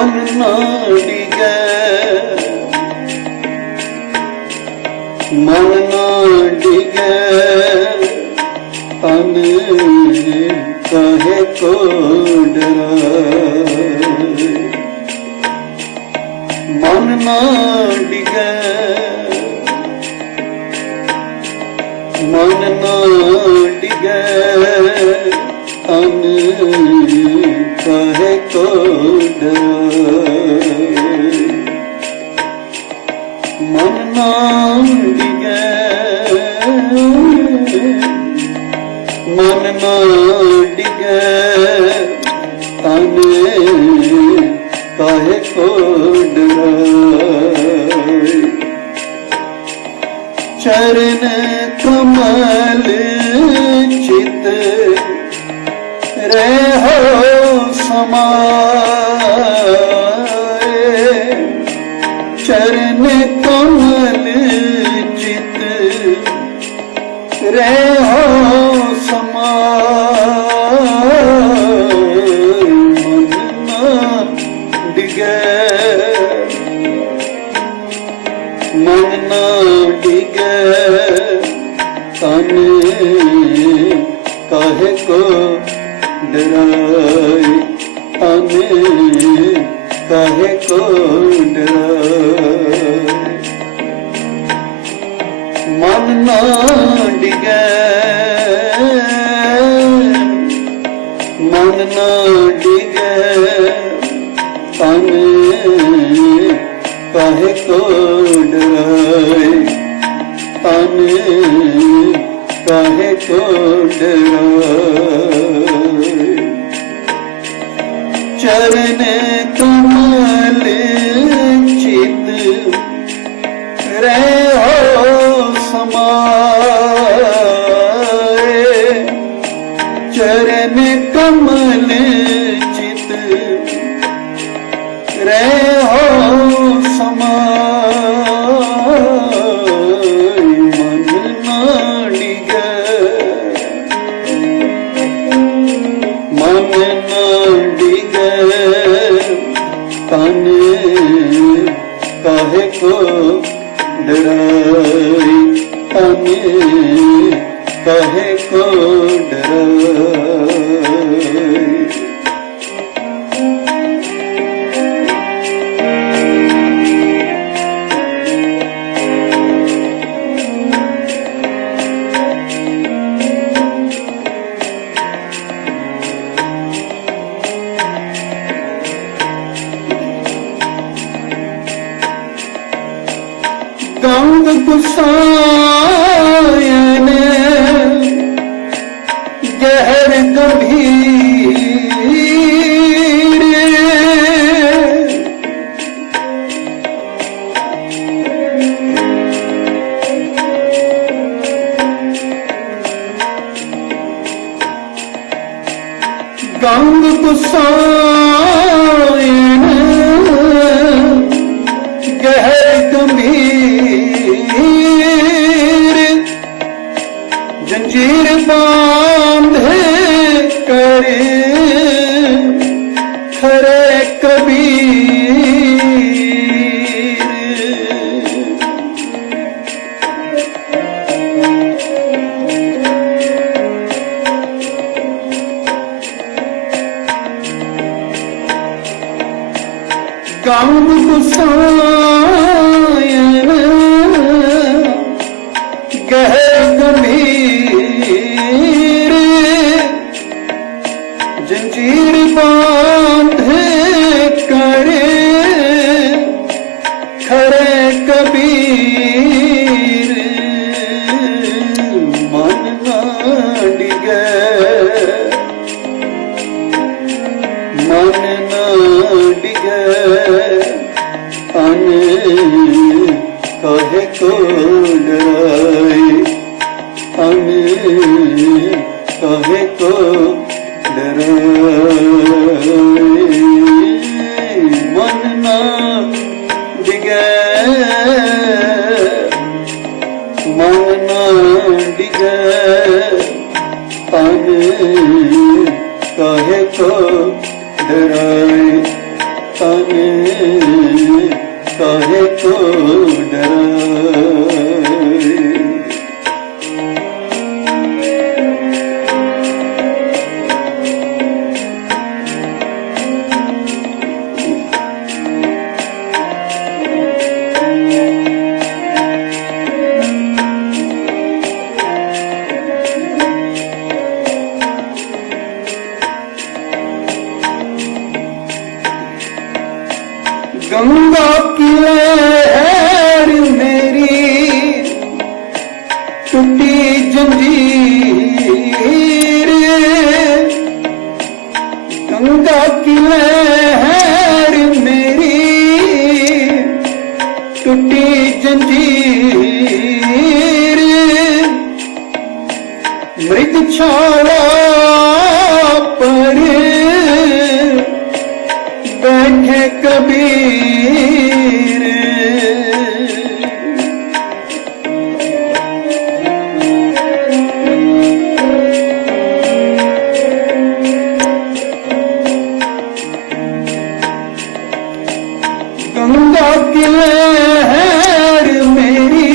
मन ना डिगे मन ना डिगे तन कहे को डराए मन ना डिगे मन ना डिगे तन कहे को डराए मन ना डिगे मन ना डिगे तन कहे को डराए चरण कमल चित रहो समाए चरण कमल चित रहो समाए मन ना डिगे मन ना डिगे तन कहे को डराए तन कहे को डराए मन ना डिगे मन ना डिगे तन कहे को डराए तन कहे को डराए चरण कमल चित रहो समाए चरण कमल चित रहो समाए मन ना डिगे मन ना डिगे तन कहे को डराए तन कहे को डराए गंग गुसायन गहर गंभीर गंग गुसायन गहर गंभीर जंजीर बांधे करे खरे कबीर गंग गुसायन गहर गंभीर जंजीर बांधे करे खरे कबीर मन ना डिगे मन ना डिगे तन कहे को डराए तन कहे को डराए मन ना डिगे मन ना डिगे तन कहे को डराए तन जंजीर गंगा की लहर मेरी टूटी जंजीर मृगशाला पर बैठे कबीर गंगा की लहर मेरी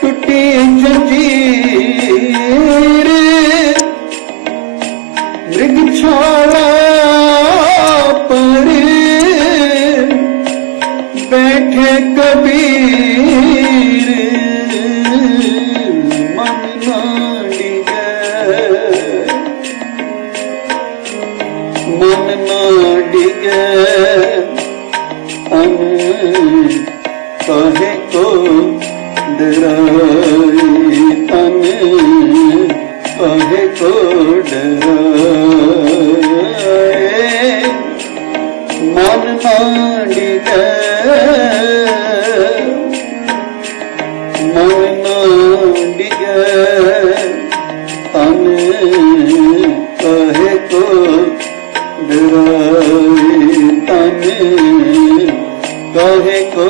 टूटी जंजीर मृगशाला पर बैठे कबीर मन ना डिगे मन ना डिगे अन कहे को डराए तन कहे को डराए मन ना डिगे मन ना डिगे तन कहे को डराए तन कहे को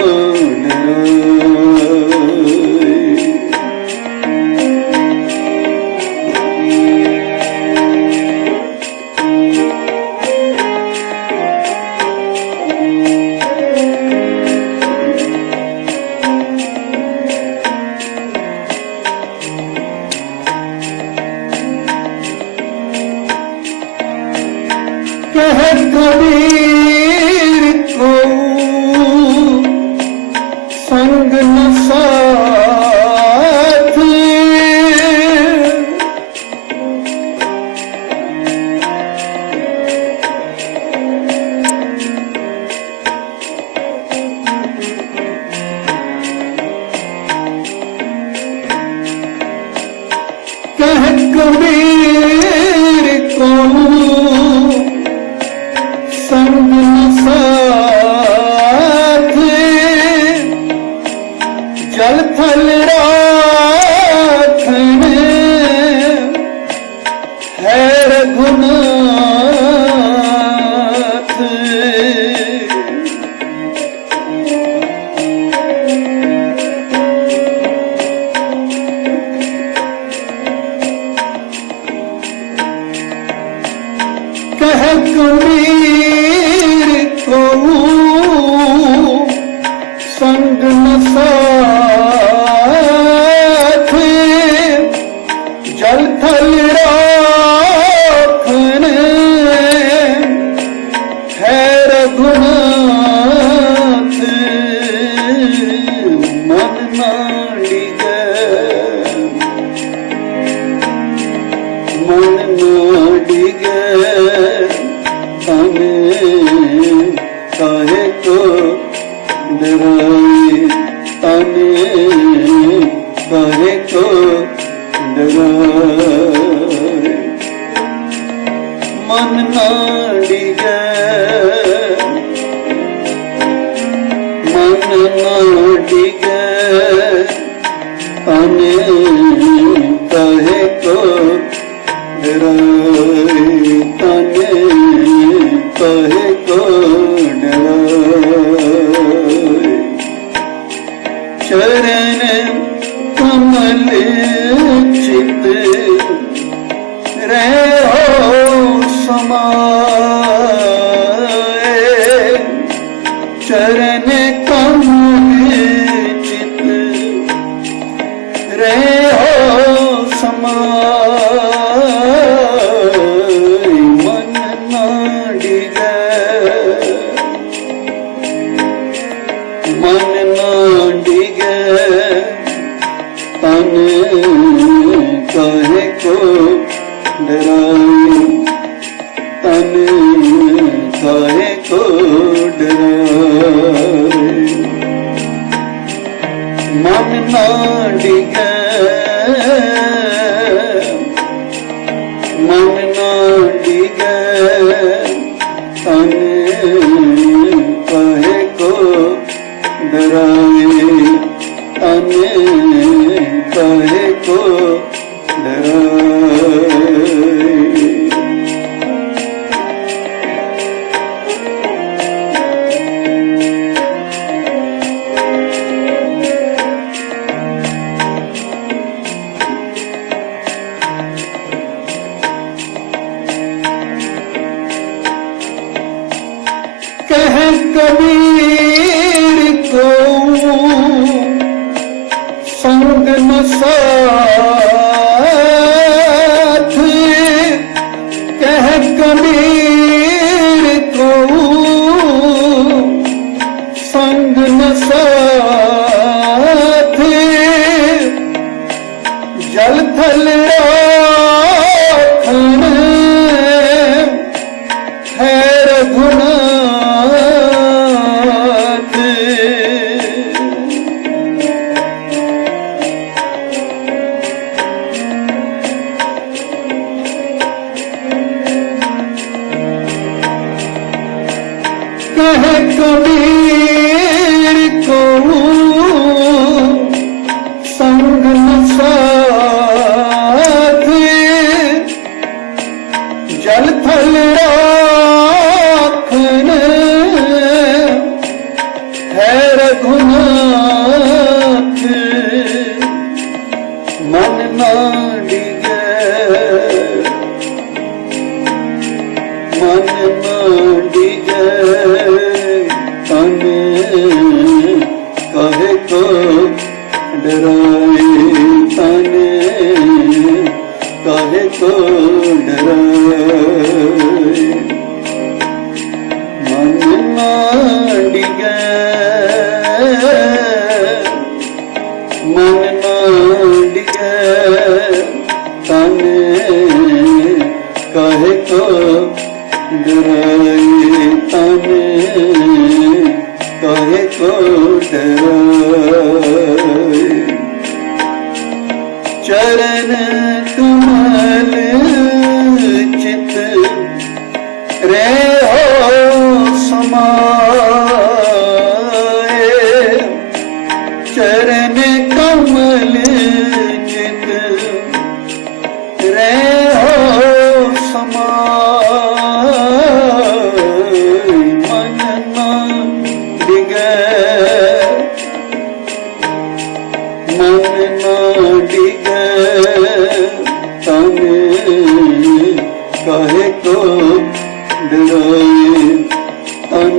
कह कबीर को संग न साथ कह कबीर को संग न साथ जल थल राखन है रघुनाथ कह कबीर को संग न साथ जल थल राखन है रघुनाथ मन ना डिगे मन ना डिगे तन काहे को डराए तन काहे को डराए मन ना डिगे मन ना डिगे तन काहे को डराए तन काहे को डराए चरण कमल चित रहो समाए चरण कमल चित रहो समाए मन ना डिगे मन ना डिगे तन काहे को डराए तन काहे को डराए मन ना डिगे साथ कह कबीर को संग न साथ जल थल राखन है रघुनाथ। कह कबीर को संग न साथ जल थल राखन है रघुनाथ। मन ना डिगे मन ना डिगे तन कहे को डराए तन कहे को डराए। मन ना डिगे मन ना डिगे तन कहे को डराए तन कहे को डराए। चरण कमल चित रे हो समाए। चरण कमल चित रे हो समाए। मन ना डिगे मन ना डिगे तन कहे को डराए तन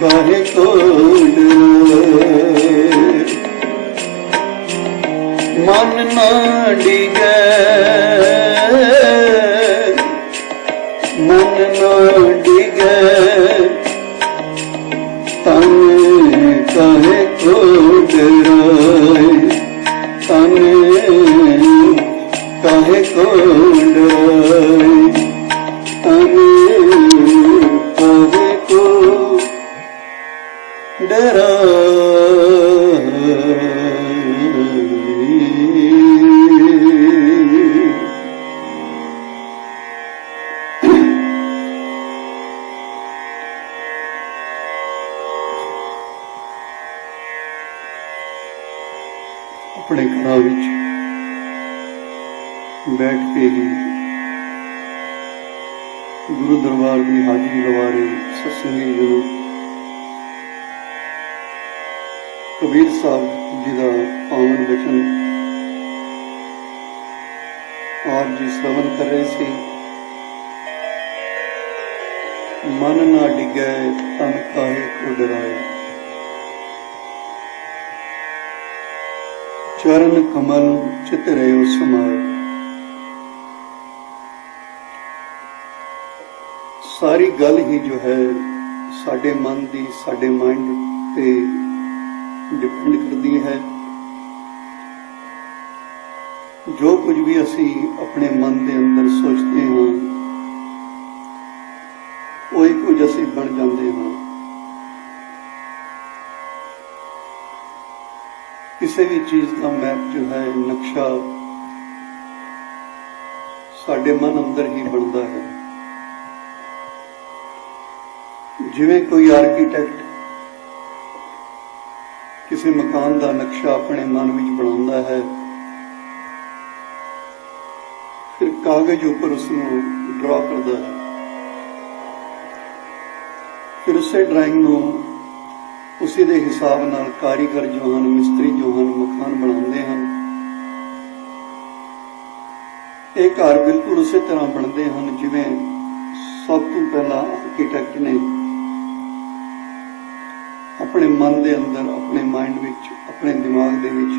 कहे को डराए। मन ना डिगे मन ना डिगे तन कहे को डराए तन कहे को डराए तन कहे को डराए। अपने घरों विच बैठ के ही गुरु दरबार की हाजिरी लवा रहे सत्संगी जरूर कबीर साहब जी का पावन वचन आप जी श्रवण कर रहे थे। मन ना डिगे तन काहे को डराए। चरण कमल चित रहे समाए। सारी गल ही जो है साडे मन की साडे माइंड पे डिपेंड करती है। जो कुछ भी असी अपने मन के अंदर सोचते हाँ वही कुछ असी बन जाते हाँ। किसी भी चीज का मैप जो है नक्शा साडे मन अंदर ही बनता है। जिवें कोई आर्कीटैक्ट किसी मकान का नक्शा अपने मन विच बनाता है, फिर कागज ऊपर उसनूं ड्रॉ करता है, फिर उसे ड्राइंग नूं उसी दे हिसाब नाल कारीगर जो हैं मिस्त्री जो हैं मकान बनाते हैं। ये घर बिल्कुल उसी तरह बनते हैं जिवें सब तो पहला आर्कीटैक्ट ने अपने मन के अंदर अपने माइंड विच अपने दिमाग दे विच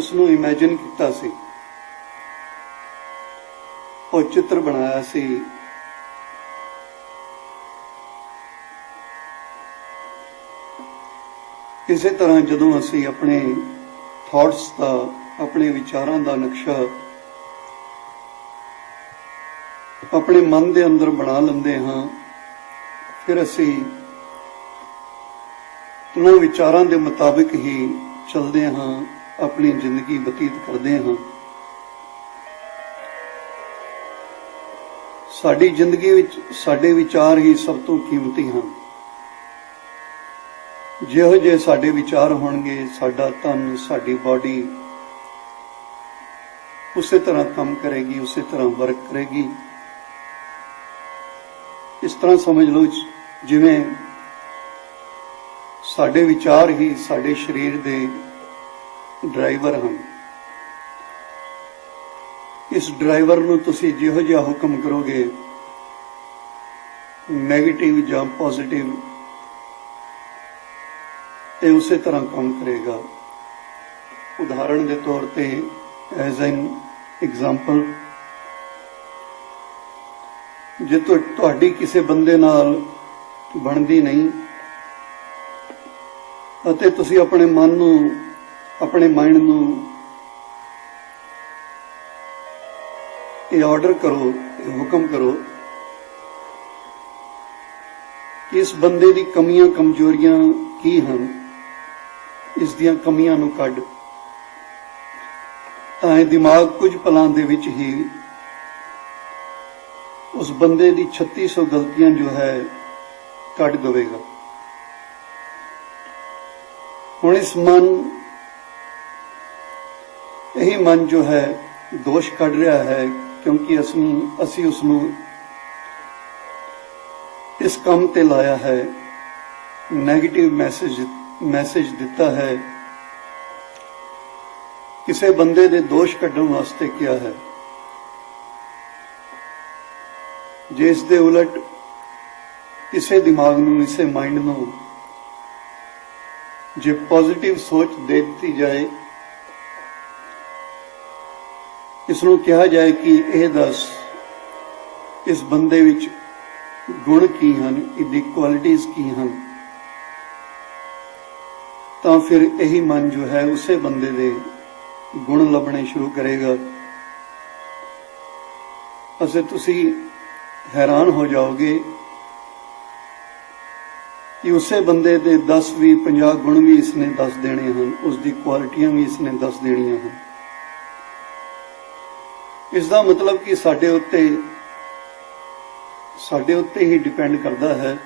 ਉਸ ਨੂੰ ਇਮੇਜਿਨ ਕੀਤਾ ਸੀ, ਉਹ ਚਿੱਤਰ ਬਣਾਇਆ ਸੀ। ਇਸੇ ਤਰ੍ਹਾਂ ਜਦੋਂ ਅਸੀਂ ਆਪਣੇ ਥਾਟਸ ਦਾ, ਆਪਣੇ ਵਿਚਾਰਾਂ ਦਾ ਨਕਸ਼ਾ ਆਪਣੇ ਮਨ ਦੇ ਅੰਦਰ ਬਣਾ ਲੈਂਦੇ ਹਾਂ, ਫਿਰ ਅਸੀਂ ਉਹਨਾਂ ਵਿਚਾਰਾਂ ਦੇ ਮੁਤਾਬਿਕ ਹੀ ਚੱਲਦੇ ਹਾਂ, ਆਪਣੀ ਜ਼ਿੰਦਗੀ ਬਤੀਤ ਕਰਦੇ ਹਾਂ। ਸਾਡੀ ਜ਼ਿੰਦਗੀ ਵਿੱਚ ਸਾਡੇ ਵਿਚਾਰ ਹੀ ਸਭ ਤੋਂ ਕੀਮਤੀ ਹਨ। ਜਿਹੋ ਜਿਹੇ ਸਾਡੇ ਵਿਚਾਰ ਹੋਣਗੇ, ਸਾਡਾ ਤਨ, ਸਾਡੀ ਬਾਡੀ ਉਸੇ ਤਰ੍ਹਾਂ ਕੰਮ ਕਰੇਗੀ, ਉਸੇ ਤਰ੍ਹਾਂ ਵਰਕ ਕਰੇਗੀ। ਇਸ ਤਰ੍ਹਾਂ ਸਮਝ ਲਓ ਜਿਵੇਂ ਸਾਡੇ ਵਿਚਾਰ ਹੀ ਸਾਡੇ ਸਰੀਰ ਦੇ ਡਰਾਈਵਰ ਹਨ। ਇਸ ਡਰਾਈਵਰ ਨੂੰ ਤੁਸੀਂ ਜਿਹੋ ਜਿਹਾ ਹੁਕਮ ਕਰੋਗੇ, ਨੈਗੇਟਿਵ ਜਾਂ ਪੋਜ਼ਿਟਿਵ, ਇਹ ਉਸੇ ਤਰ੍ਹਾਂ ਕੰਮ ਕਰੇਗਾ। ਉਦਾਹਰਣ ਦੇ ਤੌਰ ਤੇ ਐਜ਼ ਐਨ ਐਗਜ਼ਾਮਪਲ, ਜੇ ਤੁਹਾਡੀ ਕਿਸੇ ਬੰਦੇ ਨਾਲ ਬਣਦੀ ਨਹੀਂ ਅਤੇ ਤੁਸੀਂ ਆਪਣੇ ਮਨ ਨੂੰ, ਆਪਣੇ ਮਾਈਂਡ ਨੂੰ ਇਹ ਆਰਡਰ ਕਰੋ, ਇਹ ਹੁਕਮ ਕਰੋ ਕਿ ਇਸ ਬੰਦੇ ਦੀ ਕਮੀਆਂ ਕਮਜ਼ੋਰੀਆਂ ਕੀ ਹਨ, ਇਸ ਦੀਆਂ ਕਮੀਆਂ ਨੂੰ ਕੱਢ, ਤਾਂ ਇਹ ਦਿਮਾਗ ਕੁਝ ਪਲਾਂ ਦੇ ਵਿੱਚ ਹੀ ਉਸ ਬੰਦੇ ਦੀ 3600 ਗਲਤੀਆਂ ਜੋ ਹੈ ਕੱਢ ਦੇਵੇਗਾ। ਹੁਣ ਇਸ ਮਨ, ਇਹੀ ਮਨ ਜੋ ਹੈ ਦੋਸ਼ ਕੱਢ ਰਿਹਾ ਹੈ, ਕਿਉਂਕਿ ਅਸੀਂ ਉਸ ਨੂੰ ਇਸ ਕੰਮ ਤੇ ਲਾਇਆ ਹੈ, ਨੈਗੇਟਿਵ ਮੈਸੇਜ ਦਿੱਤਾ ਹੈ, ਕਿਸੇ ਬੰਦੇ ਦੇ ਦੋਸ਼ ਕੱਢਣ ਵਾਸਤੇ ਕਿਹਾ ਹੈ। ਜੇ ਇਸ ਦੇ ਉਲਟ ਇਸੇ ਦਿਮਾਗ ਨੂੰ, ਇਸੇ ਮਾਈਂਡ ਨੂੰ ਜੇ ਪੋਜ਼ਿਟਿਵ ਸੋਚ ਦੇ ਦਿੱਤੀ ਜਾਏ, ਇਸ ਨੂੰ ਕਿਹਾ ਜਾਏ ਕਿ ਇਹ ਦੱਸ ਇਸ ਬੰਦੇ ਵਿੱਚ ਗੁਣ ਕੀ ਹਨ, ਇਹਦੀ ਕੁਆਲਿਟੀਜ਼ ਕੀ ਹਨ, ਤਾਂ ਫਿਰ ਇਹੀ ਮਨ ਜੋ ਹੈ ਉਸੇ ਬੰਦੇ ਦੇ ਗੁਣ ਲੱਭਣੇ ਸ਼ੁਰੂ ਕਰੇਗਾ। ਅਸੀਂ ਤੁਸੀਂ ਹੈਰਾਨ ਹੋ ਜਾਓਗੇ ਕਿ ਉਸੇ ਬੰਦੇ ਦੇ 10, 20, 50 ਗੁਣ ਵੀ ਇਸਨੇ ਦੱਸ ਦੇਣੇ ਹਨ, ਉਸ ਦੀ ਕੁਆਲਿਟੀਆਂ ਵੀ ਇਸਨੇ ਦੱਸ ਦੇਣੀਆਂ ਹਨ। ਇਸ ਦਾ ਮਤਲਬ ਕਿ ਸਾਡੇ ਉੱਤੇ ਹੀ ਡਿਪੈਂਡ ਕਰਦਾ ਹੈ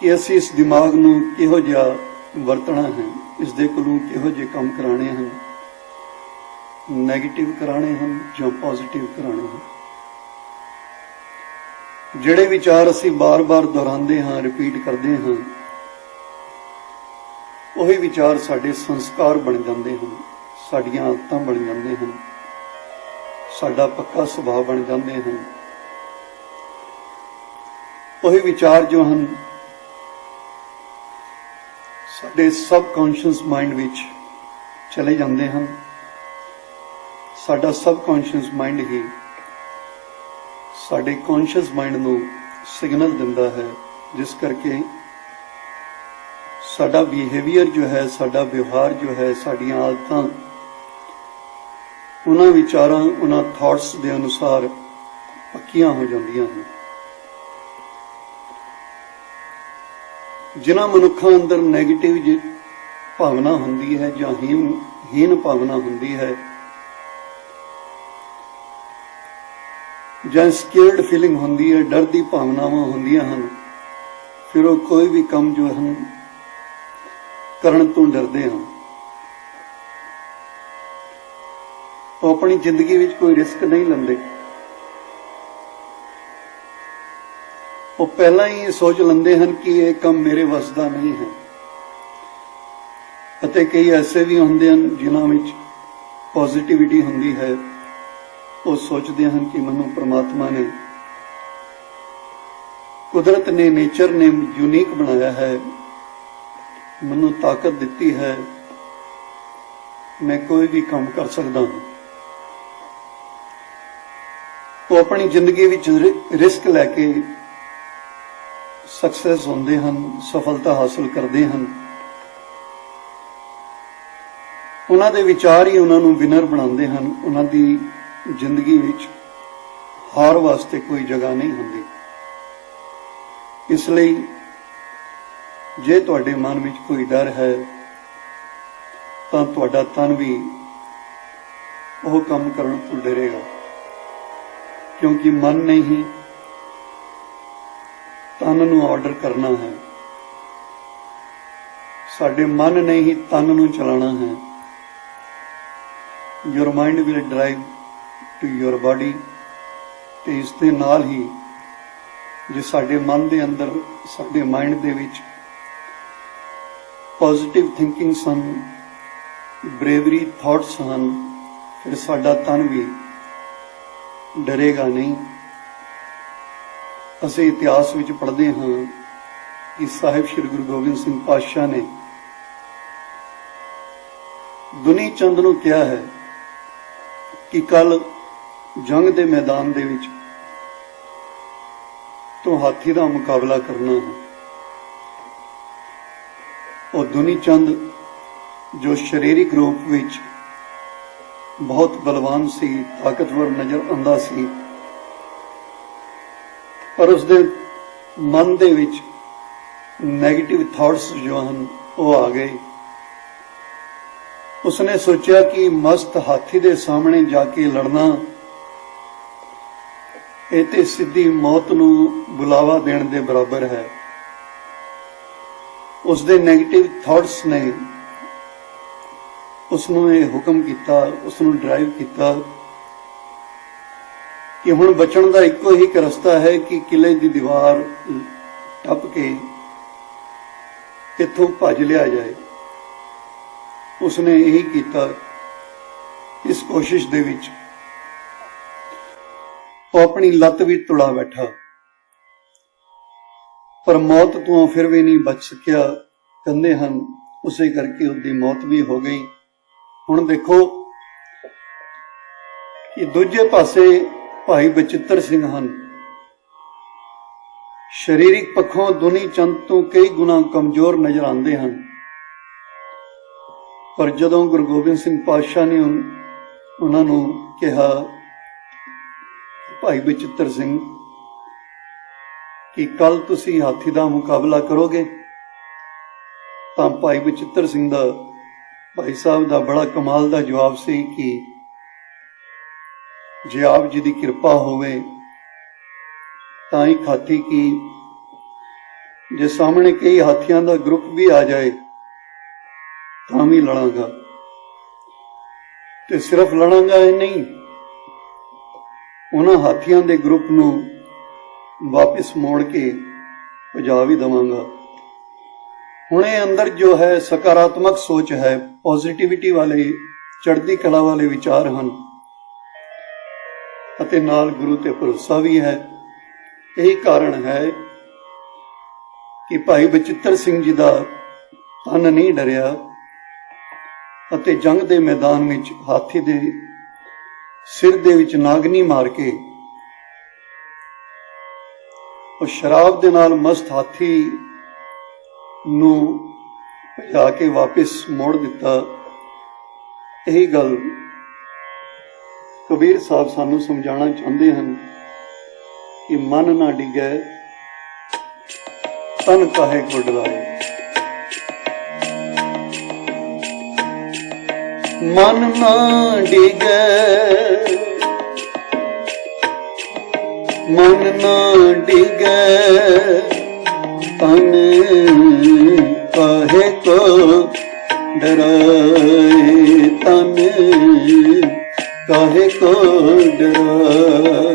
ਕਿ ਅਸੀਂ ਇਸ ਦਿਮਾਗ ਨੂੰ ਕਿਹੋ ਜਿਹਾ ਵਰਤਣਾ ਹੈ, ਇਸ ਦੇ ਕੋਲੋਂ ਕਿਹੋ ਜਿਹੇ ਕੰਮ ਕਰਾਣੇ ਹਨ, ਨੈਗੇਟਿਵ ਕਰਾਣੇ ਹਨ ਜਾਂ ਪੋਜ਼ਿਟਿਵ ਕਰਾਣੇ ਹਨ। ਜਿਹੜੇ ਵਿਚਾਰ ਅਸੀਂ ਬਾਰ-ਬਾਰ ਦੁਹਰਾਉਂਦੇ ਹਾਂ, ਰਿਪੀਟ ਕਰਦੇ ਹਾਂ, ਉਹੀ ਵਿਚਾਰ ਸਾਡੇ ਸੰਸਕਾਰ ਬਣ ਜਾਂਦੇ ਹਨ, ਸਾਡੀਆਂ ਆਦਤਾਂ ਬਣ ਜਾਂਦੇ ਹਨ, ਸਾਡਾ ਪੱਕਾ ਸੁਭਾਅ ਬਣ ਜਾਂਦੇ ਹਨ। ਉਹੀ ਵਿਚਾਰ ਜੋ ਹਨ ਸਾਡੇ ਸਬਕੌਂਸ਼ੀਅਸ ਮਾਈਂਡ ਵਿੱਚ ਚਲੇ ਜਾਂਦੇ ਹਨ। ਸਾਡਾ ਸਬਕੌਂਸ਼ੀਅਸ ਮਾਈਂਡ ਹੀ ਸਾਡੇ ਕੌਂਸ਼ੀਅਸ ਮਾਈਂਡ ਨੂੰ ਸਿਗਨਲ ਦਿੰਦਾ ਹੈ, ਜਿਸ ਕਰਕੇ ਸਾਡਾ ਬਿਹੇਵੀਅਰ ਜੋ ਹੈ, ਸਾਡਾ ਵਿਵਹਾਰ ਜੋ ਹੈ, ਸਾਡੀਆਂ ਆਦਤਾਂ ਉਹਨਾਂ ਵਿਚਾਰਾਂ, ਉਹਨਾਂ ਥਾਟਸ ਦੇ ਅਨੁਸਾਰ ਪੱਕੀਆਂ ਹੋ ਜਾਂਦੀਆਂ ਹਨ। ਜਿਨ੍ਹਾਂ ਮਨੁੱਖਾਂ ਅੰਦਰ ਨੈਗੇਟਿਵ ਭਾਵਨਾ ਹੁੰਦੀ ਹੈ ਜਾਂ ਹੀਨ ਭਾਵਨਾ ਹੁੰਦੀ ਹੈ ਜਾਂ ਸਕੇਅਰਡ ਫੀਲਿੰਗ ਹੁੰਦੀ ਹੈ, ਡਰ ਦੀ ਭਾਵਨਾਵਾਂ ਹੁੰਦੀਆਂ ਹਨ, ਫਿਰ ਉਹ ਕੋਈ ਵੀ ਕੰਮ ਜੋ ਹਨ ਕਰਨ ਤੋਂ ਡਰਦੇ ਹਨ। ਉਹ ਆਪਣੀ ਜ਼ਿੰਦਗੀ ਵਿੱਚ ਕੋਈ ਰਿਸਕ ਨਹੀਂ ਲੈਂਦੇ। ਉਹ ਪਹਿਲਾਂ ਹੀ ਸੋਚ ਲੈਂਦੇ ਹਨ ਕਿ ਇਹ ਕੰਮ ਮੇਰੇ ਵੱਸ ਦਾ ਨਹੀਂ ਹੈ। ਅਤੇ ਕਈ ਐਸੇ ਵੀ ਹੁੰਦੇ ਹਨ ਜਿਨ੍ਹਾਂ ਵਿੱਚ ਪੋਜ਼ਿਟਿਵਿਟੀ ਹੁੰਦੀ ਹੈ। ਉਹ ਸੋਚਦੇ ਹਨ ਕਿ ਮੈਨੂੰ ਪ੍ਰਮਾਤਮਾ ਨੇ, ਕੁਦਰਤ ਨੇ, ਨੇਚਰ ਨੇ ਯੂਨੀਕ ਬਣਾਇਆ ਹੈ, ਮੈਨੂੰ ਤਾਕਤ ਦਿੱਤੀ ਹੈ, मैं कोई भी काम कर सकता हूं। वो अपनी जिंदगी विच रिस्क लैके सक्सैस होंदे हन, सफलता हासिल करते हैं। उन्हां दे विचार ही उन्हां नूं विनर बनाते हैं। उन्हां दी जिंदगी विच हार वास्ते कोई जगह नहीं हुंदी। इसलिए जे तुहाडे मन विच कोई डर है तां तुहाडा तन भी वो काम करन तो डरेगा, क्योंकि मन ने ही तन नूं ऑर्डर करना है। साडे मन ने ही तन नूं चलाना है। Your mind will drive to your body. ते इस दे नाल ही जे साडे मन दे अंदर, साडे माइंड दे विच पॉजिटिव थिंकिंग सन, ब्रेवरी थॉट्स हैं, फिर साडा तन भी डरेगा नहीं। असीं इतिहास विच पढ़ते हैं कि साहिब श्री गुरु गोबिंद सिंह पातशाह ने दुनी चंद नूं कहा है कि कल जंग दे मैदान दे विच तो हाथी का मुकाबला करना है। और दुनी चंद जो शारीरिक रूप विच बहुत बलवान सी, ताकतवर नजर आंदा सी, पर उसदे मन दे विच नैगेटिव थॉट्स जो हैं वो आ गए। उसने सोचा कि मस्त हाथी दे सामने जाके लड़ना ये ते सीधी मौत नूं बुलावा देण दे बराबर है। उसदे नैगेटिव थॉट्स ने उसनूं ये हुक्म किया, उसनूं ड्राइव किया कि हुण बचण दा इक्को ही रस्ता है कि किले दी दीवार टप के इत्थों भज लिया जाए। उसने यही किया। इस कोशिश दे विच वो अपनी लत भी तुड़ा बैठा, पर मौत तो फिर भी नहीं बच सकिया। कहते हैं उसे करके उसकी मौत भी हो गई। हुण देखो कि दूजे पासे भाई बचित्र सिंह हैं, शरीरिक पक्षों दुनी चंद तो कई गुना कमजोर नजर आते हैं, पर जदों गुरु गोबिंद सिंह पातशाह ने उन्होंने कहा भाई बचित्र सिंह कि कल तुसी हाथी का मुकाबला करोगे, तो भाई बचित्र सिंह का, भाई साहब का बड़ा कमाल का जवाब सी कि जे आप जी की कृपा होवे तां ही हाथी की, जे सामने कई हाथियों का ग्रुप भी आ जाए तां भी लड़ांगा। ते सिर्फ लड़ांगा ही नहीं, उन्हां हाथियों के ग्रुप नूं वापस मोड़ के भजा भी देवांगा। हुण ये अंदर जो है सकारात्मक सोच है, पॉजिटिविटी वाले, चढ़ती कला वाले विचार हैं, अते नाल गुरु ते भरोसा भी है। यही कारण है कि भाई बचित्र सिंह जी का तन नहीं डरिया अते जंग दे मैदान में हाथी दे सिर दे विच नागनी मार के और शराब दे नाल मस्त हाथी नूं भजा के वापस मोड़ दिता। यही गल कबीर साहब सानू समझाना चाहते हैं कि मन ना डिगे तन काहे को डराए। मन ना डिगे, मन ना डिगे तन काहे को डराए, तन काहे को डराए।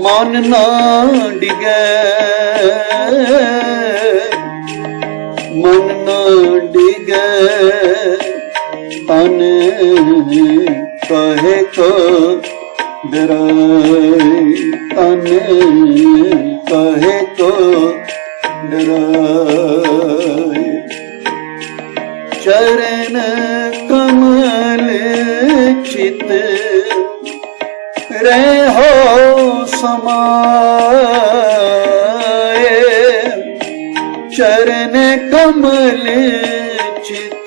मन ना डिगे, मन ना डिगे तन काहे को डराए, तन काहे को डराए। चरण कमल चित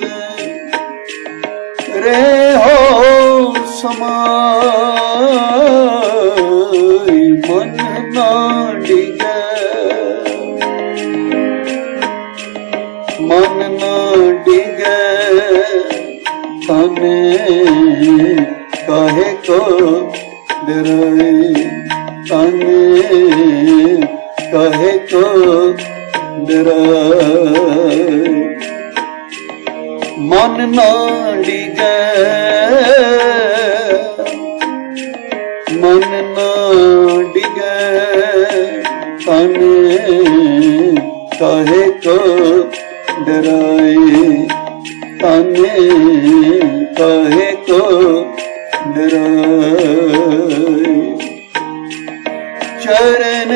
रे हो समाय मन ना डिगे मन ना डिगे तन काहे को डराए तन काहे को डराए मन ना डिगे मन ना डिगे तन काहे को डराए तन काहे को डराए चरण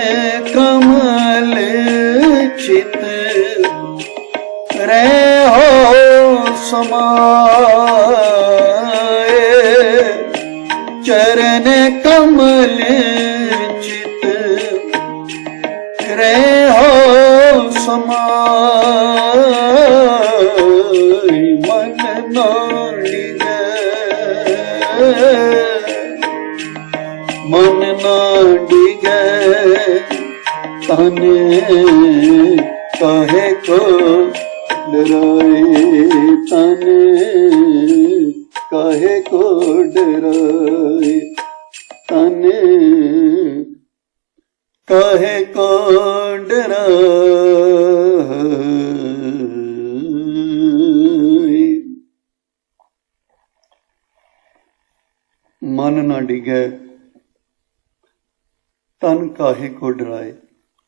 कमल चित रे हो समाए चरण कमल चित रे हो समाए मन ना डिगे मन ना डिगे तन काहे को डराए तन काहे को डराए तन काहे को डराए मन ना डिगे तन काहे को डराए।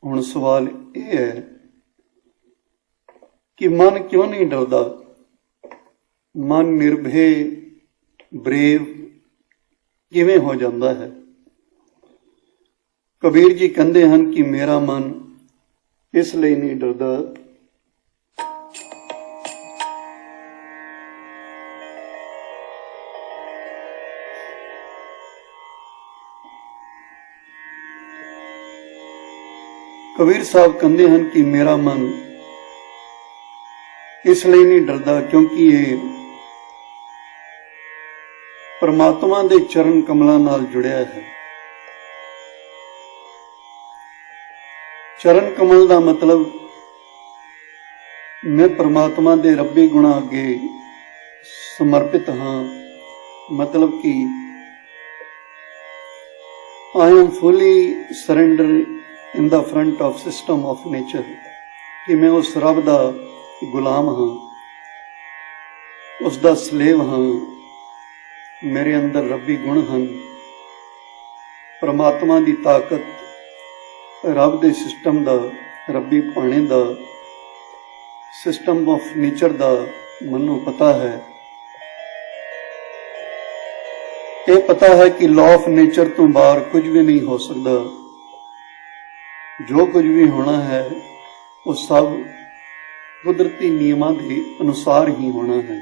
हुण सवाल यह है कि मन क्यों नहीं डरदा? मन निर्भय ब्रेव किवें हो जाता है? कबीर जी कहते हैं कि मेरा मन इसलिए नहीं डरदा कबीर साहब कहते हैं कि मेरा मन इसलिए नहीं डरदा क्योंकि ये परमात्मा दे चरण कमलों नाल जुड़िया है। चरण कमल का मतलब मैं परमात्मा दे रब्बी गुणा अगे समर्पित हाँ, मतलब कि I am fully surrender in the front of system of nature, कि मैं उस रब दा गुलाम हाँ, उसका स्लेव हाँ, मेरे अंदर रब्बी गुण हैं, परमात्मा की ताकत रब दे सिस्टम दा, रब्बी पाने दा, सिस्टम ऑफ नेचर दा मनु पता है। ये पता है कि लॉ ऑफ नेचर तो बाहर कुछ भी नहीं हो सकता, जो कुछ भी होना है वो सब कुदरती नियमां के अनुसार ही होना है।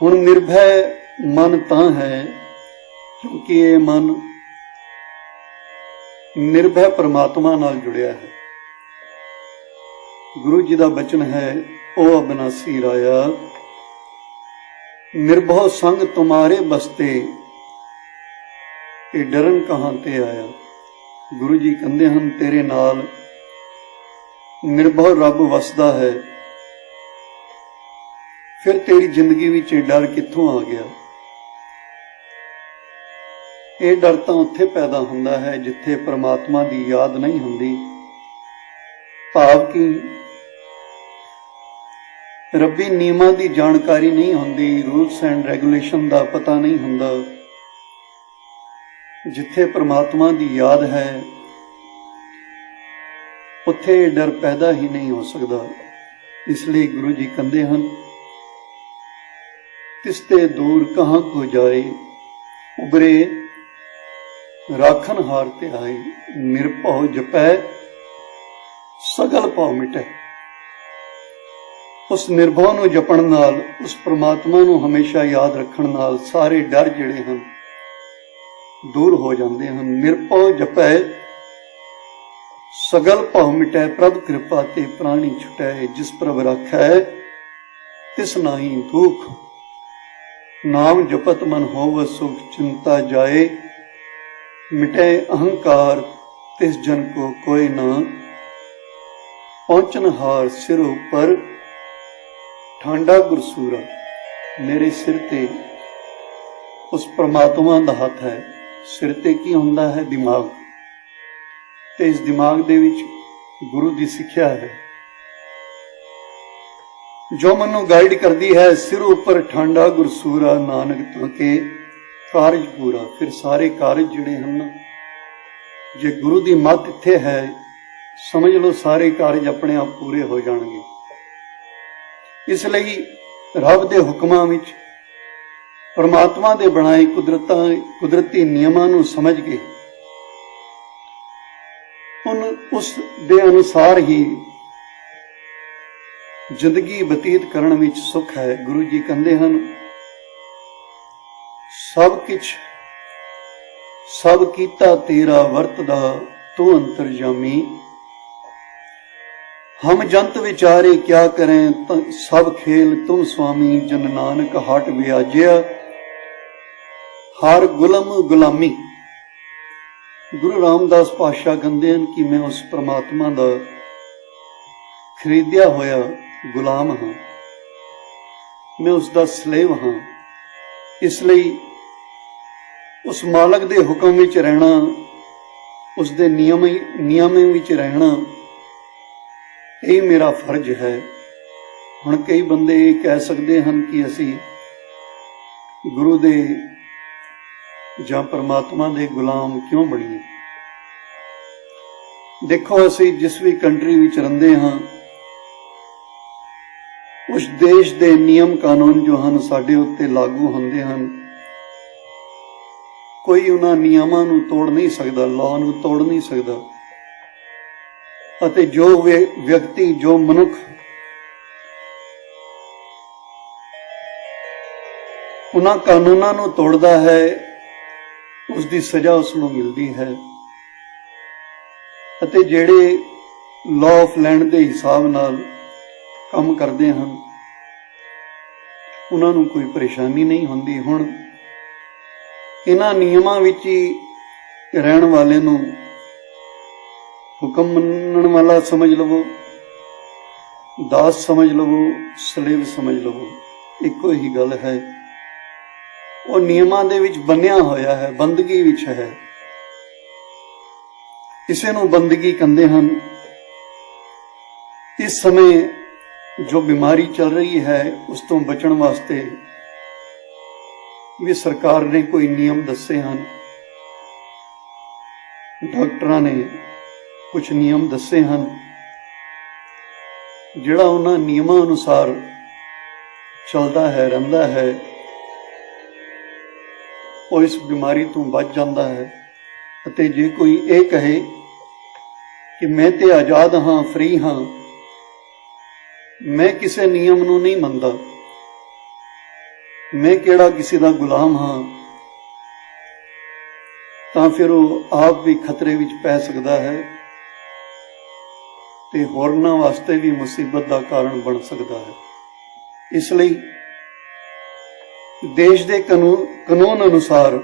हुण निर्भय मन तां है क्योंकि ये मन निर्भय परमात्मा नाल जुड़िया है। गुरु जी का बचन है, ओ अविनाशी राया निर्भव संग तुम्हारे बसते, ये डरन कहां ते आया। गुरु जी कहते हैं तेरे नाल निर्भव रब वसदा है, फिर तेरी जिंदगी विच डर कित्थों आ गया? ये डर तां उत्थे पैदा हुंदा है जिथे परमात्मा की याद नहीं हुंदी, भाव कि रब्बी नियमां की जानकारी नहीं हुंदी, रूल्स एंड रेगुलेशन का पता नहीं हुंदा। जिथे परमात्मा की याद है उत्थे डर पैदा ही नहीं हो सकता। इसलिए गुरु जी कहते हैं तिसते दूर कहाँ को जाए, उबरे राखन हार ते आए, निरभव जपै सगल भाव मिटे। उस निर्भव नूं जपण नाल, उस परमात्मा नूं हमेशा याद रखण नाल सारे डर जिहड़े हन दूर हो जाते हैं। निरभव जपै सगल भाव मिटै प्रभ कृपा ते प्राणी छुटै, जिस प्रभ राखै तिस नाही दुख। नाम जपत मन होव सुख चिंता जाए, मिटै अहंकार तिस जन को कोई ना। पहुंचनहार सिर उपर ਠਾਂਡਾ ਗੁਰਸੂਰਾ। मेरे सिर ते उस परमात्मा ਦਾ ਹੱਥ ਹੈ। सिर ਤੇ ਕੀ ਹੁੰਦਾ ਹੈ? ਦਿਮਾਗ। ਤੇ ਇਸ ਦਿਮਾਗ ਦੇ ਵਿੱਚ ਗੁਰੂ ਦੀ ਸਿੱਖਿਆ ਹੈ ਜੋ ਮੈਨੂੰ ਗਾਈਡ ਕਰਦੀ ਹੈ। ਸਿਰ ਉੱਪਰ ਠਾਂਡਾ ਗੁਰਸੂਰਾ, ਨਾਨਕ ਤਾਂ ਕੇ ਕਾਰਜ ਪੂਰਾ। ਫਿਰ ਸਾਰੇ ਕਾਰਜ ਜਿਹੜੇ ਹਨ, ਜੇ ਗੁਰੂ ਦੀ ਮੱਤ ਇੱਥੇ ਹੈ, ਸਮਝ ਲਓ ਸਾਰੇ ਕਾਰਜ ਆਪਣੇ ਆਪ ਪੂਰੇ ਹੋ ਜਾਣਗੇ। ਇਸ ਲਈ ਰੱਬ ਦੇ ਹੁਕਮਾਂ ਵਿੱਚ, ਪਰਮਾਤਮਾ ਦੇ ਬਣਾਏ ਕੁਦਰਤੀ ਨਿਯਮਾਂ ਨੂੰ ਸਮਝ ਕੇ ਉਸ ਦੇ ਅਨੁਸਾਰ ਹੀ ਜ਼ਿੰਦਗੀ ਬਤੀਤ ਕਰਨ ਵਿੱਚ ਸੁੱਖ ਹੈ। ਗੁਰੂ ਜੀ ਕਹਿੰਦੇ ਹਨ, ਸਭ ਕਿਛ ਸਭ ਕੀਤਾ ਤੇਰਾ ਵਰਤਦਾ, ਤੂੰ ਅੰਤਰਜਾਮੀ। हम जंत विचारे क्या करें, सब खेल तुम स्वामी। जन नानक हट विआजिया, हर गुलम गुलामी। गुरु रामदास पातशाह कहते हैं कि मैं उस परमात्मा का खरीदिया होया गुलाम हाँ, मैं उसका स्लेव हाँ। इसलिए उस मालक के हुक्म विच रहना, उसके नियम विच रहना, यही मेरा फर्ज है। हुण कई बंदे ये कह सकते हैं कि असी गुरु दे जां परमात्मा दे गुलाम क्यों बणीए। देखो, असी जिस भी कंट्री विच रहिंदे हां, उस देश दे नियम कानून जो हैं साडे उत्ते लागू हुंदे हैं। कोई उन्हां नियमां नूं तोड़ नहीं सकदा, लॉ नूं तोड़ नहीं सकदा। ਅਤੇ ਜੋ ਵਿਅਕਤੀ, ਜੋ ਮਨੁੱਖ ਉਹਨਾਂ ਕਾਨੂੰਨਾਂ ਨੂੰ ਤੋੜਦਾ ਹੈ, ਉਸ ਦੀ ਸਜ਼ਾ ਉਸ ਨੂੰ ਮਿਲਦੀ ਹੈ। ਅਤੇ ਜਿਹੜੇ ਲਾਅ ਆਫ ਲੈਂਡ ਦੇ ਹਿਸਾਬ ਨਾਲ ਕੰਮ ਕਰਦੇ ਹਨ, ਉਹਨਾਂ ਨੂੰ ਕੋਈ ਪਰੇਸ਼ਾਨੀ ਨਹੀਂ ਹੁੰਦੀ। ਹੁਣ ਇਹਨਾਂ ਨਿਯਮਾਂ ਵਿੱਚ ਹੀ ਰਹਿਣ ਵਾਲੇ ਨੂੰ हुक्म मनण वाला समझ लवो, दास समझ लवो, स्लेव समझ लवो, इको ही गल है। वो नियमां दे विच बन्निया होया है, बंदगी विच है। इसे नूं बंदगी कहंदे हन। इस समय जो बीमारी चल रही है, उस तो बचण वास्ते भी सरकार ने कोई नियम दस्से हन, डॉक्टरां ने कुछ नियम दस्से हैं। जिहड़ा उन्हां नियमां अनुसार चलता है, रहिंदा है, वो इस बीमारी तो बच जाता है। अते जे कोई ये कहे कि मैं ते आज़ाद हाँ, फ्री हाँ, मैं किसी नियम नूं नहीं मनदा, मैं किहड़ा किसी दा गुलाम हाँ, तां फिर वो आप भी खतरे विच पै सकदा है ਤੇ ਹੋਰਨਾਂ ਵਾਸਤੇ ਵੀ ਮੁਸੀਬਤ ਦਾ ਕਾਰਨ ਬਣ ਸਕਦਾ ਹੈ। ਇਸ ਲਈ ਦੇਸ਼ ਦੇ ਕਾਨੂੰਨ ਅਨੁਸਾਰ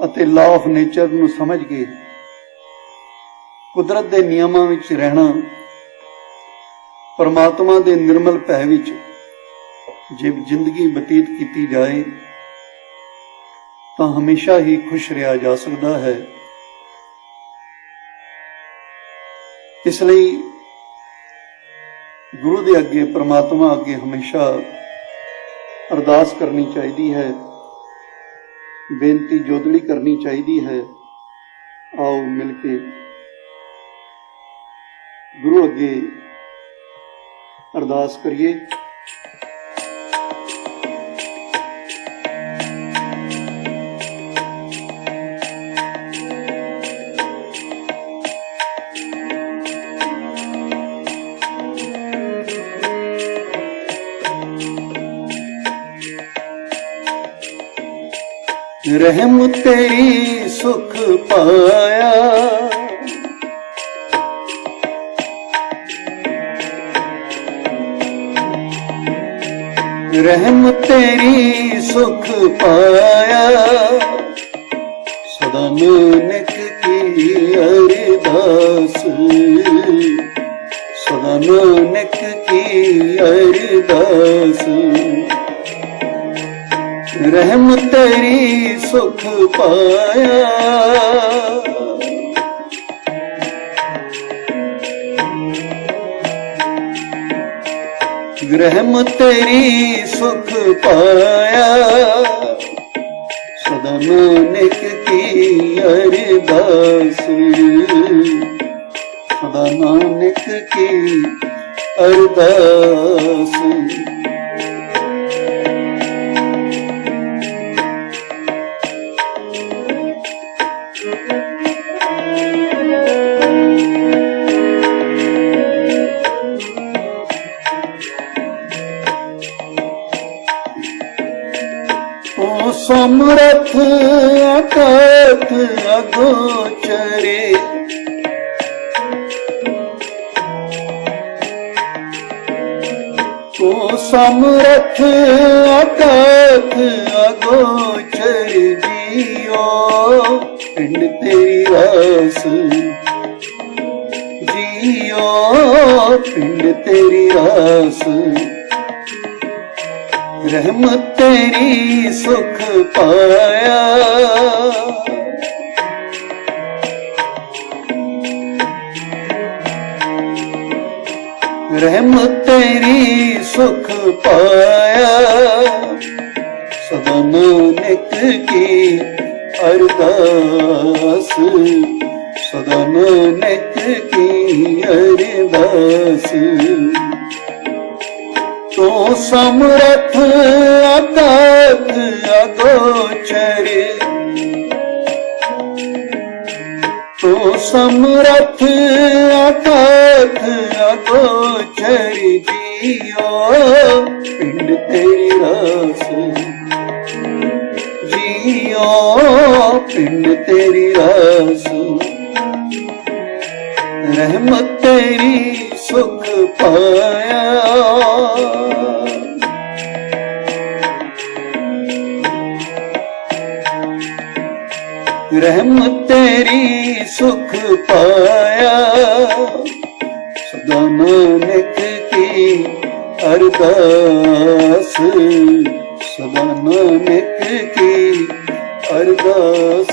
ਅਤੇ ਲਾਅ ਆਫ ਨੇਚਰ ਨੂੰ ਸਮਝ ਕੇ ਕੁਦਰਤ ਦੇ ਨਿਯਮਾਂ ਵਿੱਚ ਰਹਿਣਾ, ਪਰਮਾਤਮਾ ਦੇ ਨਿਰਮਲ ਭੈ ਵਿੱਚ ਜੇ ਜ਼ਿੰਦਗੀ ਬਤੀਤ ਕੀਤੀ ਜਾਏ ਤਾਂ ਹਮੇਸ਼ਾ ਹੀ ਖੁਸ਼ ਰਿਹਾ ਜਾ ਸਕਦਾ ਹੈ। ਇਸ ਲਈ ਗੁਰੂ ਦੇ ਅੱਗੇ, ਪਰਮਾਤਮਾ ਅੱਗੇ ਹਮੇਸ਼ਾ ਅਰਦਾਸ ਕਰਨੀ ਚਾਹੀਦੀ ਹੈ, ਬੇਨਤੀ ਜੋਦੜੀ ਕਰਨੀ ਚਾਹੀਦੀ ਹੈ। ਆਓ ਮਿਲ ਕੇ ਗੁਰੂ ਅੱਗੇ ਅਰਦਾਸ ਕਰੀਏ। रहम तेरी सुख पाया, रहम तेरी सुख पाया, सदा नानक की अरदास, सदा नानक की अरदास। रहम तेरी सुख पाया, रहम तेरी सुख पाया, सदा नानक की अरदास, सदा नानक की अरदास। ओ समरथ अकथ अगोचरे, ओ समरथ अकथ अगोचर जियो पिंड तेरी रास, जियो पिंड तेरी रास। रहम तेरी सुख पाया, रहम तेरी सुख पाया, सदा नानक की अरदास, सदा नानक की अरदास। तो समरथ अकथ अगोचर, तो समरथ अकथ अगोचर जियो पिंड तेरी रास, जियो पिंड तेरी रास। रहम तेरी सुख पाया, रहम तेरी सुख पाया, सदा नानक की अरदास, सदा नानक की अरदास।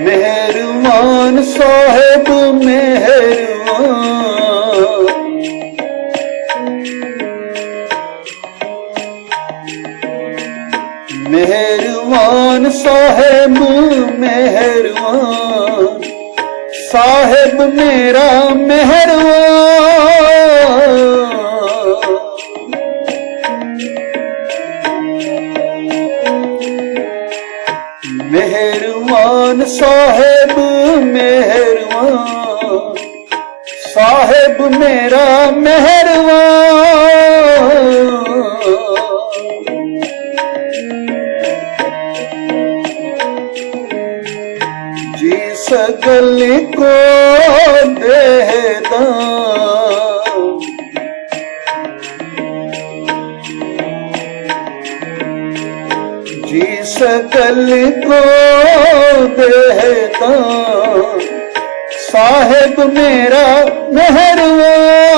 मेहरबान साहिब मेहरबान, मेहरबान साहिब मेहरबान, साहिब मेरा मेहरबान। मेहरबान साहिब मेहरबान, साहिब मेरा मेहरबान। जी सगल को देदा, जी सकल को देता, साहिब मेरा मेहरबान,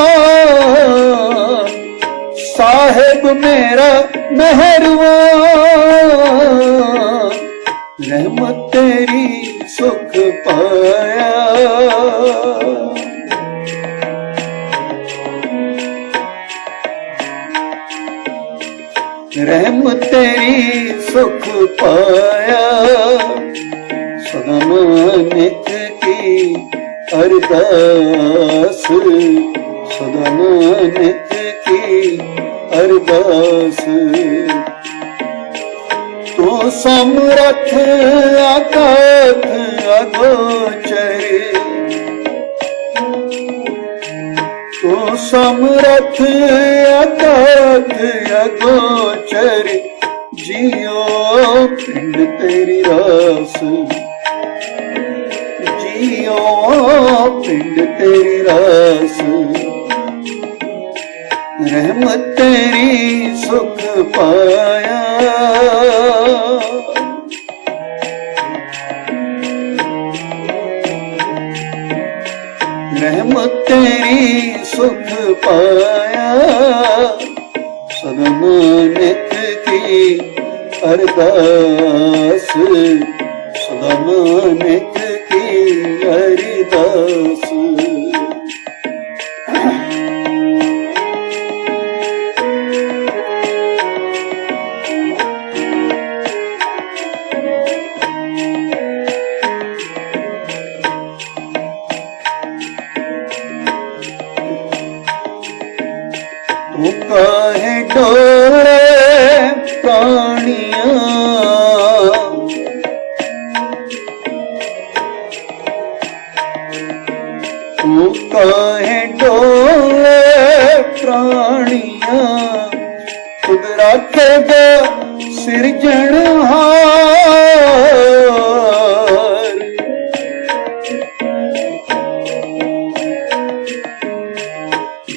साहिब मेरा मेहरबान। रहमत तेरी सुख पाया, रहमत तेरी सुख पाया, सदा नानक की अरदास, सदा नानक की अरदास। तू समरथ अकथ अगोचर, तू समरथ अकथ अगोचर, जियो पिंड तेरी रास, जियो पिंड तेरी रास, रहमत तेरी सुख पाया, रहमत तेरी सुख पाया, सदा नानक की अरदास, सदा नानक की अरदास। तू काहे डोरे प्राणियां, तू काहे डोरे प्राणियां, खुद रखेगा सिरजनहार,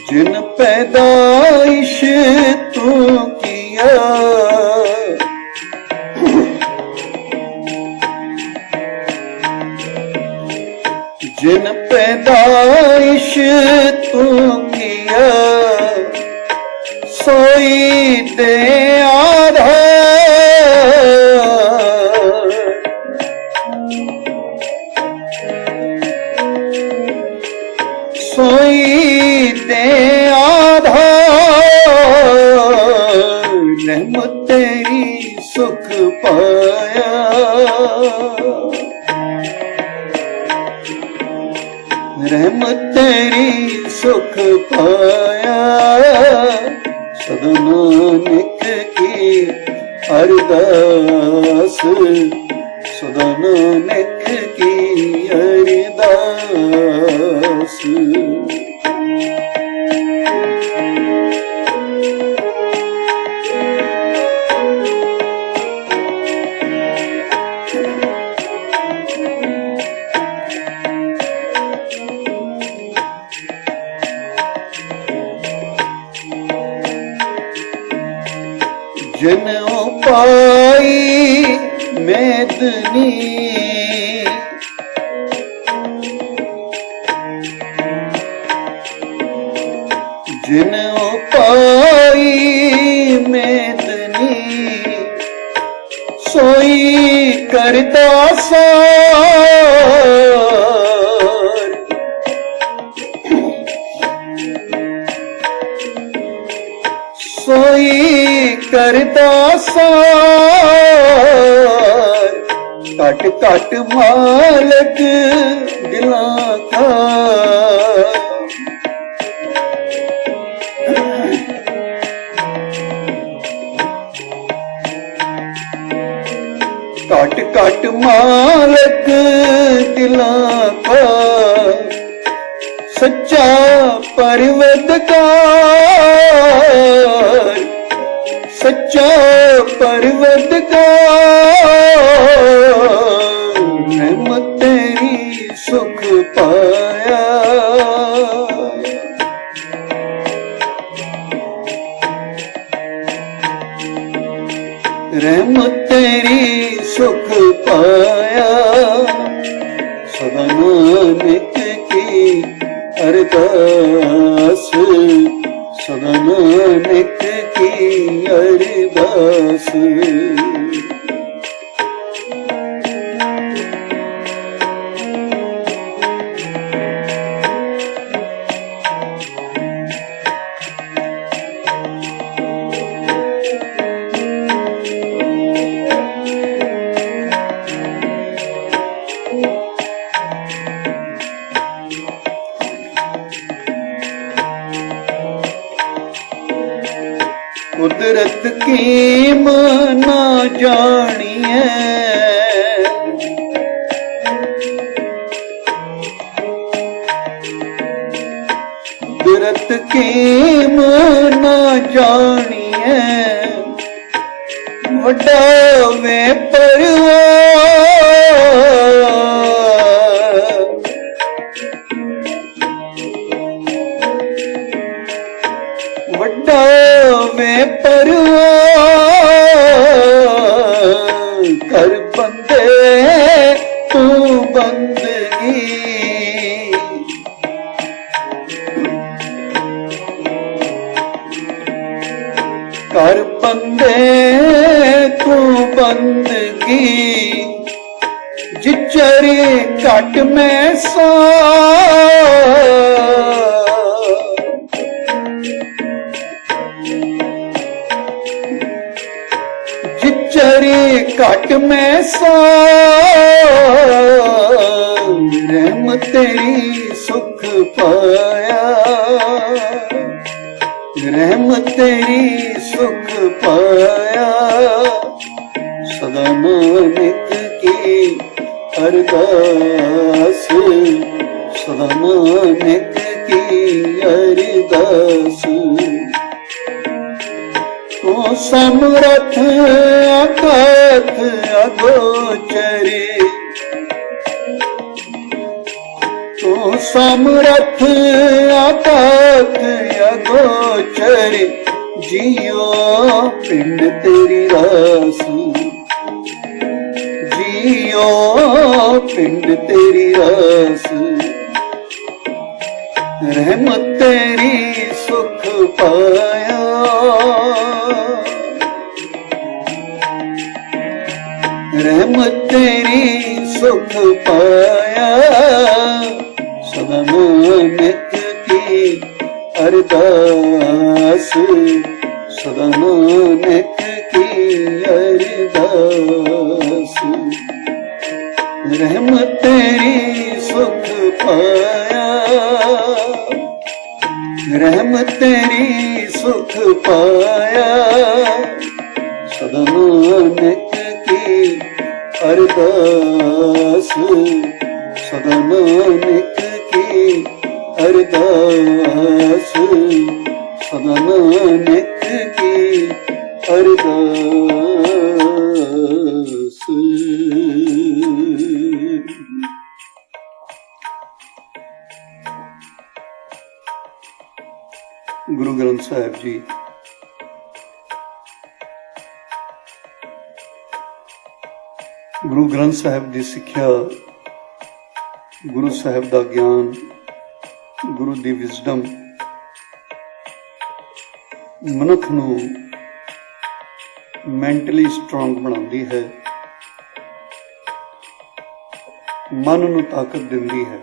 जिन पैदाइश तू किया, जिन पैदाइश तू किया, सोई दे आधार, सोई दे आधार, रहमत तेरी सुख पाया, रहमत तेरी सुख पाया, सदा नानक की अरदास, सदा नानक की अरदास। जिन पाई मैदनी, जिन पाई मैदनी, सोई करता सार, सोई करता सार, घट घट मालक दिलां का, घट घट मालक दिलां का, सच्चा परवरदिगार, सच्चा परवरदिगार, रहमत तेरी सुख पाया, रहमत तेरी सुख पाया, सदा नानक की अरदास, सदा नानक की अरदास। कुदरत कीम ना जानिए, कुदरत कीम ना जानिए, वड्डा वे परवार, वड्डा वे परवार, कर बंदे तू बंदगी, कर बंदे तू बंदगी, जिचरी घट में सा, जिचरी घट में सा, रहमत तेरी सुख पाया, रहमत तेरी सुख पाया, सदा नानक की अरदास, सदा नानक की अरदास। तू समरथ अकथ अगोचरी, तू समरथ अकथ अगोचरी, जियो पिंड तेरी रास, जियो पिंड तेरी रास, रहमत तेरी सुख पाया, रहमत तेरी सुख पाया, सदा नानक की अरदास, सदा नानक की अरदास, रहमत तेरी सुख पाया, रहमत तेरी सुख पाया, सदा नानक की अरदास, सदा नानक की अरदास, सदा नानक की अरदास। गुरु ग्रंथ साहिब जी गुरु ग्रंथ साहिब की सिक्ख्या, गुरु साहिब का ज्ञान, गुरु की विजडम मनुख नूं मैंटली स्ट्रोंग बनाती है, मन नूं ताकत दिंदी है।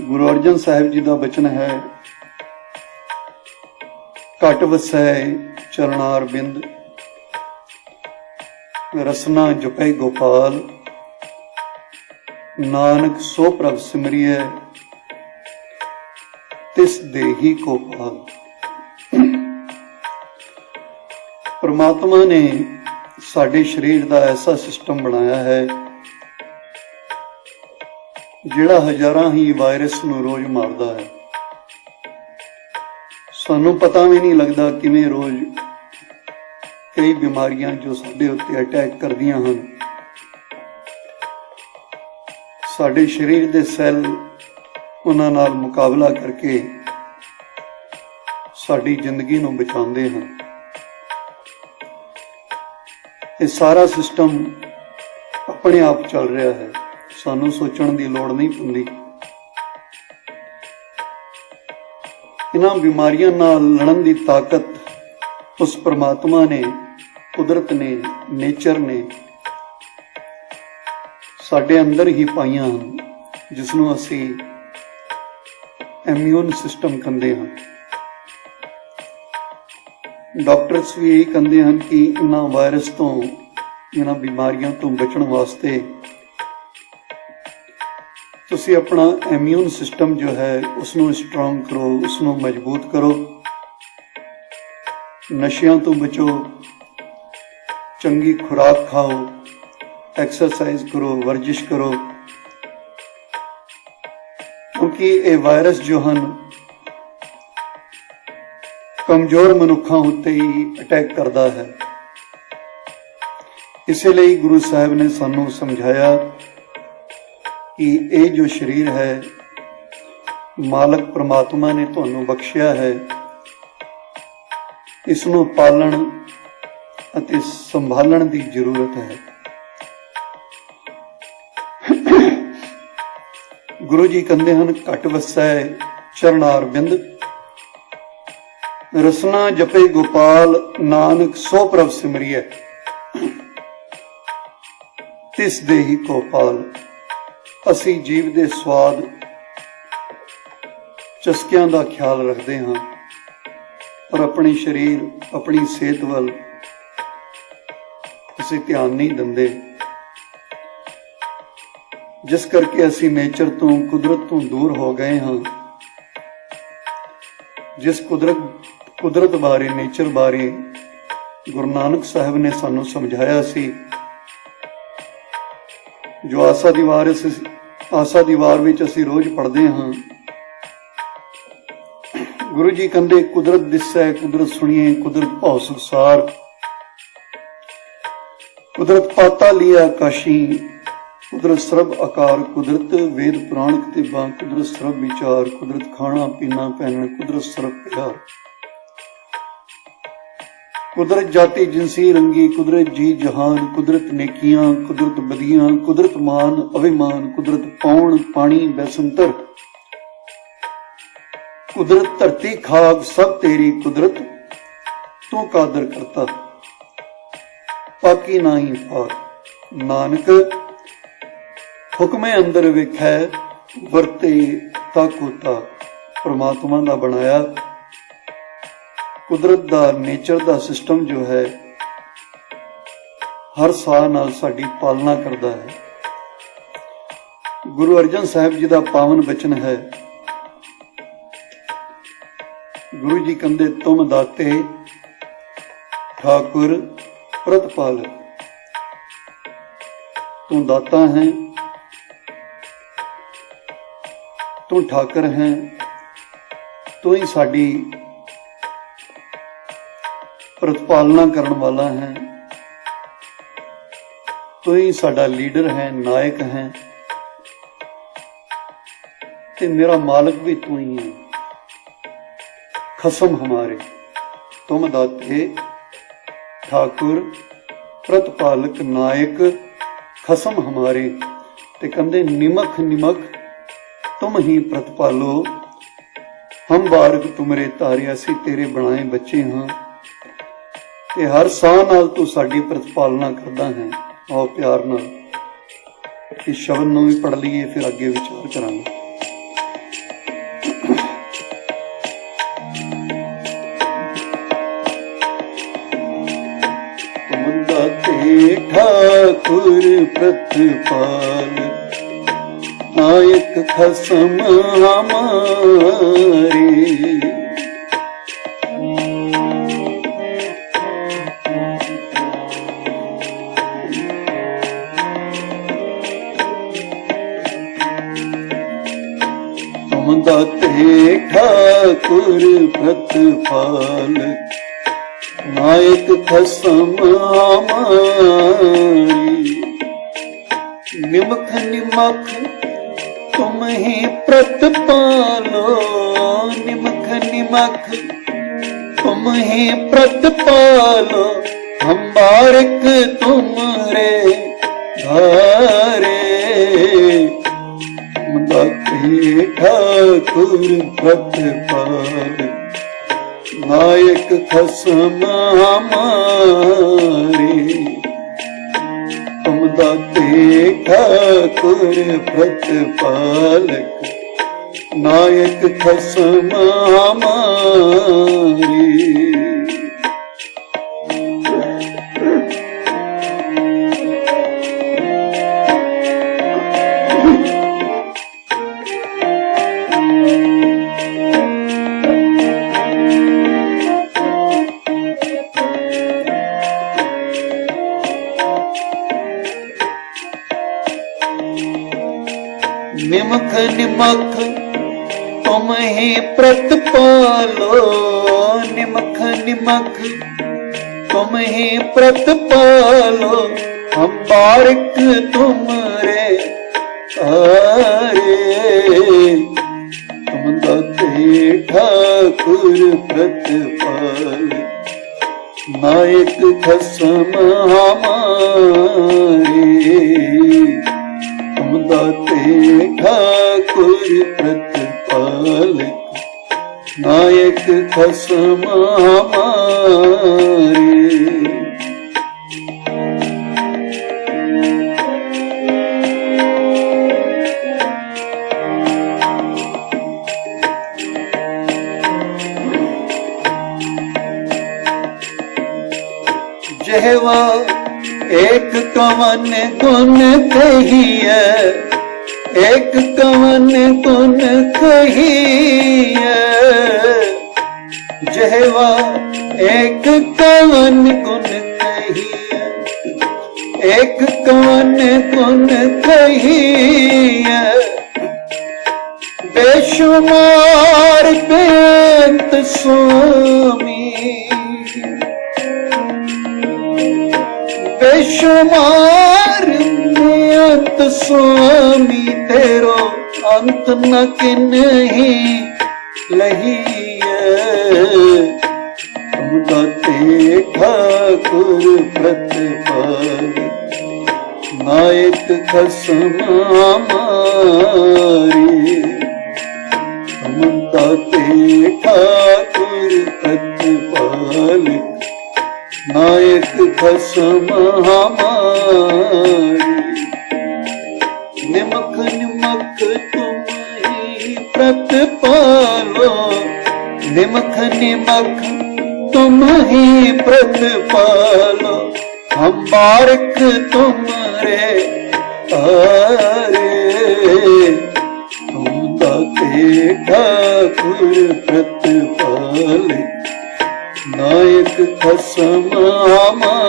गुरु अर्जन साहिब जी का बचन है, घट वसै चरणार बिंद, रसना जपै गोपाल, नानक सो प्रभ सिमरिए, तिस देही को पाल। परमात्मा ने साडे शरीर का ऐसा सिस्टम बनाया है जिहड़ा हजारां ही वायरस नूं रोज मारदा है। सानू पता भी नहीं लगता किवें रोज कई बीमारियां जो साडे उत्ते अटैक करदियां हन, साडे शरीर दे सैल उन्हां नाल मुकाबला करके साडी जिंदगी नूं बचाउंदे हन। ये सारा सिस्टम अपने आप चल रहा है, सानू सोचण दी लोड़ नहीं पैंदी। इन्हां बीमारियां नाल लड़न दी ताकत उस परमात्मा ने, कुदरत ने, नेचर ने साडे अंदर ही पाईयां हन, जिसनूं असीं इम्यून सिस्टम कहंदे हां। डॉक्टर्स भी यही कहते हैं कि इन्हां वायरस तो, इन्हां बीमारियों तो बचण वास्ते ਤੁਸੀਂ ਆਪਣਾ ਇਮਿਊਨ ਸਿਸਟਮ ਜੋ ਹੈ ਉਸ ਨੂੰ ਸਟਰੋਂਗ ਕਰੋ, ਉਸ ਨੂੰ ਮਜ਼ਬੂਤ ਕਰੋ, ਨਸ਼ਿਆਂ ਤੋਂ ਬਚੋ, ਚੰਗੀ ਖੁਰਾਕ ਖਾਓ, ਐਕਸਰਸਾਈਜ਼ ਕਰੋ, ਵਰਜਿਸ਼ ਕਰੋ, ਕਿਉਂਕਿ ਇਹ ਵਾਇਰਸ ਜੋ ਹਨ ਕਮਜ਼ੋਰ ਮਨੁੱਖਾਂ ਉੱਤੇ ਹੀ ਅਟੈਕ ਕਰਦਾ ਹੈ। ਇਸੇ ਲਈ ਗੁਰੂ ਸਾਹਿਬ ਨੇ ਸਾਨੂੰ ਸਮਝਾਇਆ ਕਿ ਇਹ ਜੋ ਸਰੀਰ ਹੈ ਮਾਲਕ ਪ੍ਰਮਾਤਮਾ ਨੇ ਤੁਹਾਨੂੰ ਬਖਸ਼ਿਆ ਹੈ, ਇਸ ਨੂੰ ਪਾਲਣ ਅਤੇ ਸੰਭਾਲਣ ਦੀ ਜ਼ਰੂਰਤ ਹੈ। ਗੁਰੂ ਜੀ ਕਹਿੰਦੇ ਹਨ, ਘਟ ਵਸੈ ਚਰਨਾਰ ਬਿੰਦ, ਰਸਨਾ ਜਪੇ ਗੋਪਾਲ, ਨਾਨਕ ਸੋ ਪ੍ਰਭ ਸਿਮਰਿਐ, ਤਿਸ ਦੇਹੀ ਕੋ ਪਾਲ। ਅਸੀਂ ਜੀਵ ਦੇ ਸਵਾਦ ਚਸਕਿਆਂ ਦਾ ਖਿਆਲ ਰੱਖਦੇ ਹਾਂ, ਪਰ ਆਪਣੇ ਸਰੀਰ, ਆਪਣੀ ਸਿਹਤ ਵੱਲ ਅਸੀਂ ਧਿਆਨ ਨਹੀਂ ਦਿੰਦੇ, ਜਿਸ ਕਰਕੇ ਅਸੀਂ ਨੇਚਰ ਤੋਂ, ਕੁਦਰਤ ਤੋਂ ਦੂਰ ਹੋ ਗਏ ਹਾਂ। ਜਿਸ ਕੁਦਰਤ ਬਾਰੇ, ਨੇਚਰ ਬਾਰੇ ਗੁਰੂ ਨਾਨਕ ਸਾਹਿਬ ਨੇ ਸਾਨੂੰ ਸਮਝਾਇਆ ਸੀ, ਜੋ ਆਸਾ ਦੀ ਵਾਰ ਵਿੱਚ ਅਸੀਂ ਰੋਜ਼ ਪੜ੍ਹਦੇ ਹਾਂ। ਗੁਰੂ ਜੀ ਕਹਿੰਦੇ, ਕੁਦਰਤ ਦਿਸੈ ਕੁਦਰਤ ਸੁਣੀਏ, ਕੁਦਰਤ ਭਉ ਸੰਸਾਰ, ਕੁਦਰਤ ਪਾਤਾ ਲਿਆ ਆਕਾਸ਼ੀ, ਕੁਦਰਤ ਸਰਬ ਆਕਾਰ, ਕੁਦਰਤ ਵੇਦ ਪੁਰਾਣ ਕਿਤਾਬਾਂ, ਕੁਦਰਤ ਸਰਬ ਵਿਚਾਰ, ਕੁਦਰਤ ਖਾਣਾ ਪੀਣਾ ਪਹਿਨਣ, ਕੁਦਰਤ ਸਰਬ ਪਿਆਰ, ਕੁਦਰਤ ਜਾਤੀ ਜਿਨਸੀ ਰੰਗੀ, ਕੁਦਰਤ ਜੀ ਜਹਾਨ, ਕੁਦਰਤ ਨੇਕੀਆਂ, ਕੁਦਰਤ ਬਦੀਆਂ, ਕੁਦਰਤ ਮਾਨ ਅਭਿਮਾਨ, ਕੁਦਰਤ ਪੌਣ ਪਾਣੀ ਬੈਸੰਤਰ, ਕੁਦਰਤ ਧਰਤੀ ਖਾਕ ਸਭ ਤੇਰੀ ਕੁਦਰਤ, ਤੂੰ ਕਾਦਰ ਕਰਤਾ ਪਾਕੀ ਨਾਹੀ ਪਾਕ। ਨਾਨਕ ਹੁਕਮੇ ਅੰਦਰ ਵੇਖੈ ਵਰਤੇ ਤਾਕੋ ਤਾਕ। ਪ੍ਰਮਾਤਮਾ ਦਾ ਬਣਾਇਆ ਕੁਦਰਤ ਦਾ, ਨੇਚਰ ਦਾ ਸਿਸਟਮ ਜੋ ਹੈ ਹਰ ਸਾਹ ਨਾਲ ਸਾਡੀ ਪਾਲਣਾ ਕਰਦਾ ਹੈ। ਗੁਰੂ ਅਰਜਨ ਸਾਹਿਬ ਜੀ ਦਾ ਪਾਵਨ ਬਚਨ ਹੈ। ਗੁਰੂ ਜੀ ਕਹਿੰਦੇ, ਤੁਮ ਦਾਤੇ ਠਾਕੁਰ ਪ੍ਰਤਪਾਲਕ। ਤੂੰ ਦਾਤਾ ਹੈ, ਤੂੰ ਠਾਕਰ ਹੈ, ਤੂੰ ਹੀ ਸਾਡੀ ਪ੍ਰਤਪਾਲਨਾ ਕਰਨ ਵਾਲਾ ਹੈ, ਤੂੰ ਹੀ ਸਾਡਾ ਲੀਡਰ ਹੈ, ਨਾਇਕ ਹੈ, ਤੇ ਮੇਰਾ ਮਾਲਕ ਵੀ ਤੂੰ ਹੀ ਹੈ। ਖਸਮ ਹਮਾਰੇ ਤੁਮ ਦਾਤੇ ਠਾकुर ਪ੍ਰਤਪਾਲਕ ਨਾਇਕ ਖਸਮ ਹਮਾਰੇ। ਤੇ ਕਹਿੰਦੇ, ਨਿਮਖ ਨਿਮਖ ਤੁਮ ਹੀ ਪ੍ਰਤਪਾਲੋ, ਹਮ ਬਾਰਕ ਤੁਮਰੇ ਤਾਰੇ। ਅਸੀਂ ਤੇਰੇ ਬਣਾਏ ਬੱਚੇ ਹਾਂ ਤੇ ਹਰ ਸਾਹ ਨਾਲ ਤੂੰ ਸਾਡੀ ਪ੍ਰਤਪਾਲਨਾ ਕਰਦਾ ਹੈ। ਆਓ ਪਿਆਰ ਨਾਲ ਇਸ ਸ਼ਬਦ ਨੂੰ ਵੀ ਪੜ੍ਹ ਲਈਏ, ਫਿਰ ਅੱਗੇ ਵਿਚਾਰ ਕਰਾਂਗੇ। ਤੁਮ ਦਾਤੇ ਠਾकुर ਪ੍ਰਤਪਾਲ, ਨਾਇਕ ਖਸਮ ਹਮਾਰੇ। ਤੁਮ ਦਾਤੇ ਠਾकुर ਪ੍ਰਤਪਾਲ, ਨਾਇਕ ਖਸਮ ਹਮਾਰੀ। ਨਿਮਖ ਨਿਮਖ तुम ही प्रतपालो, निमख निमख तुम ही प्रतपालो, हम बारिक तुमरे धारे। दाते ठाकुर प्रतपाल, नायक खसम हमारे। तुम दाते ठाकुर प्रतपालक, नायक खसम हमारे। निमख तुम ही प्रतिपालो, निमख निमख तुम ही प्रतिपालो, हम बारिक तुमरे तारे। तुम दाते ठाकुर प्रतिपाल, नायक खसम हमारे। तुम दाते ठाकुर प्रतिपाल, नायक खसम हमारे। जहवा एक कवन गुण कहिए, एक कवन गुण कहिए। जहवा एक कवन गुण कहिए, एक कवन गुण कहिए। बेशुमार बेअंत स्वामी, बेशुमार बेअंत स्वामी, तेरो अंत न किन्ही लहिए। तुम दाते ठाकुर प्रतिपाल, नायक खसम हमारे। तुम दाते ठाकुर प्रतिपाल, नायक खसम हमारे। निमख निमख तुम ही प्रतिपालो, निमख निमख तुम ही प्रतिपालो, हम बारिक तुमरे तारे। तुम दाते ठाकुर प्रतिपाल, नायक खसम हमारे।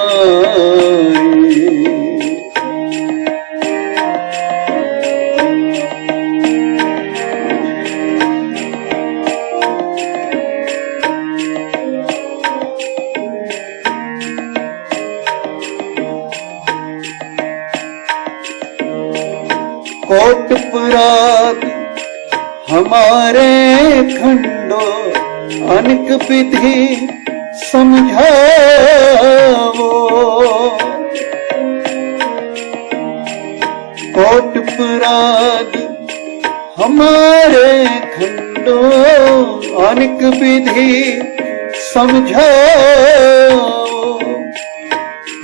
कोट पुराद हमारे खंडो, अनेक विधि समझावो। कोट पुराद हमारे खंडो, अनेक विधि समझाओ।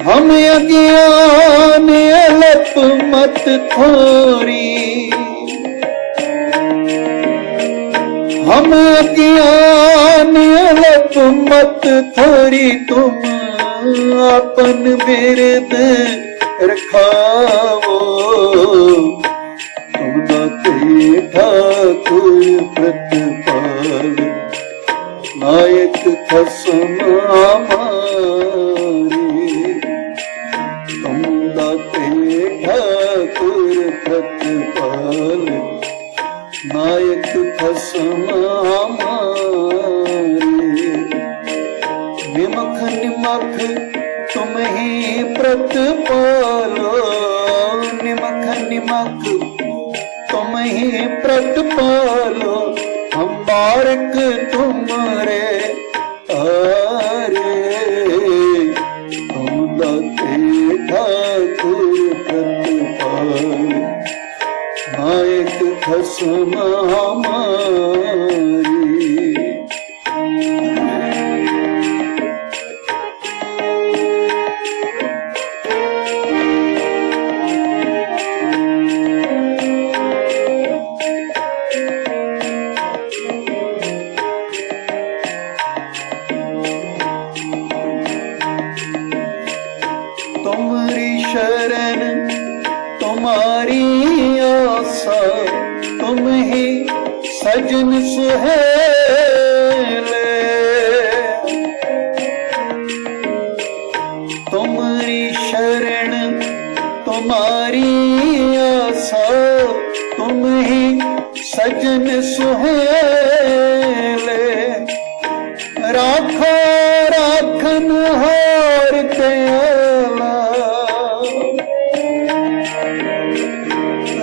हम अज्ञान अलप मत थोरी, हम अज्ञान अलप मत थोरी। तुम अपन बिरद रखाओ। तुम दाते ठाकुर प्रतिपाल, नायक खसम हमारे। तुम दाते ठाकुर प्रतिपाल, नायक खसम हमारे। निमख निमख तुम ही प्रतिपालो, निमख निमख तुम ही प्रतिपालो, हम बारिक तुमरे तारे। तुम दाते ठाकुर प्रतिपाल, नायक खसम हमारे। तुम्हारी शरण तुम्हारी आशा, तुम ही सजन सुहेले। तुम्हारी शरण तुम्हारी आशा, तुम ही सुहेले, राखो राखन हार दयाला,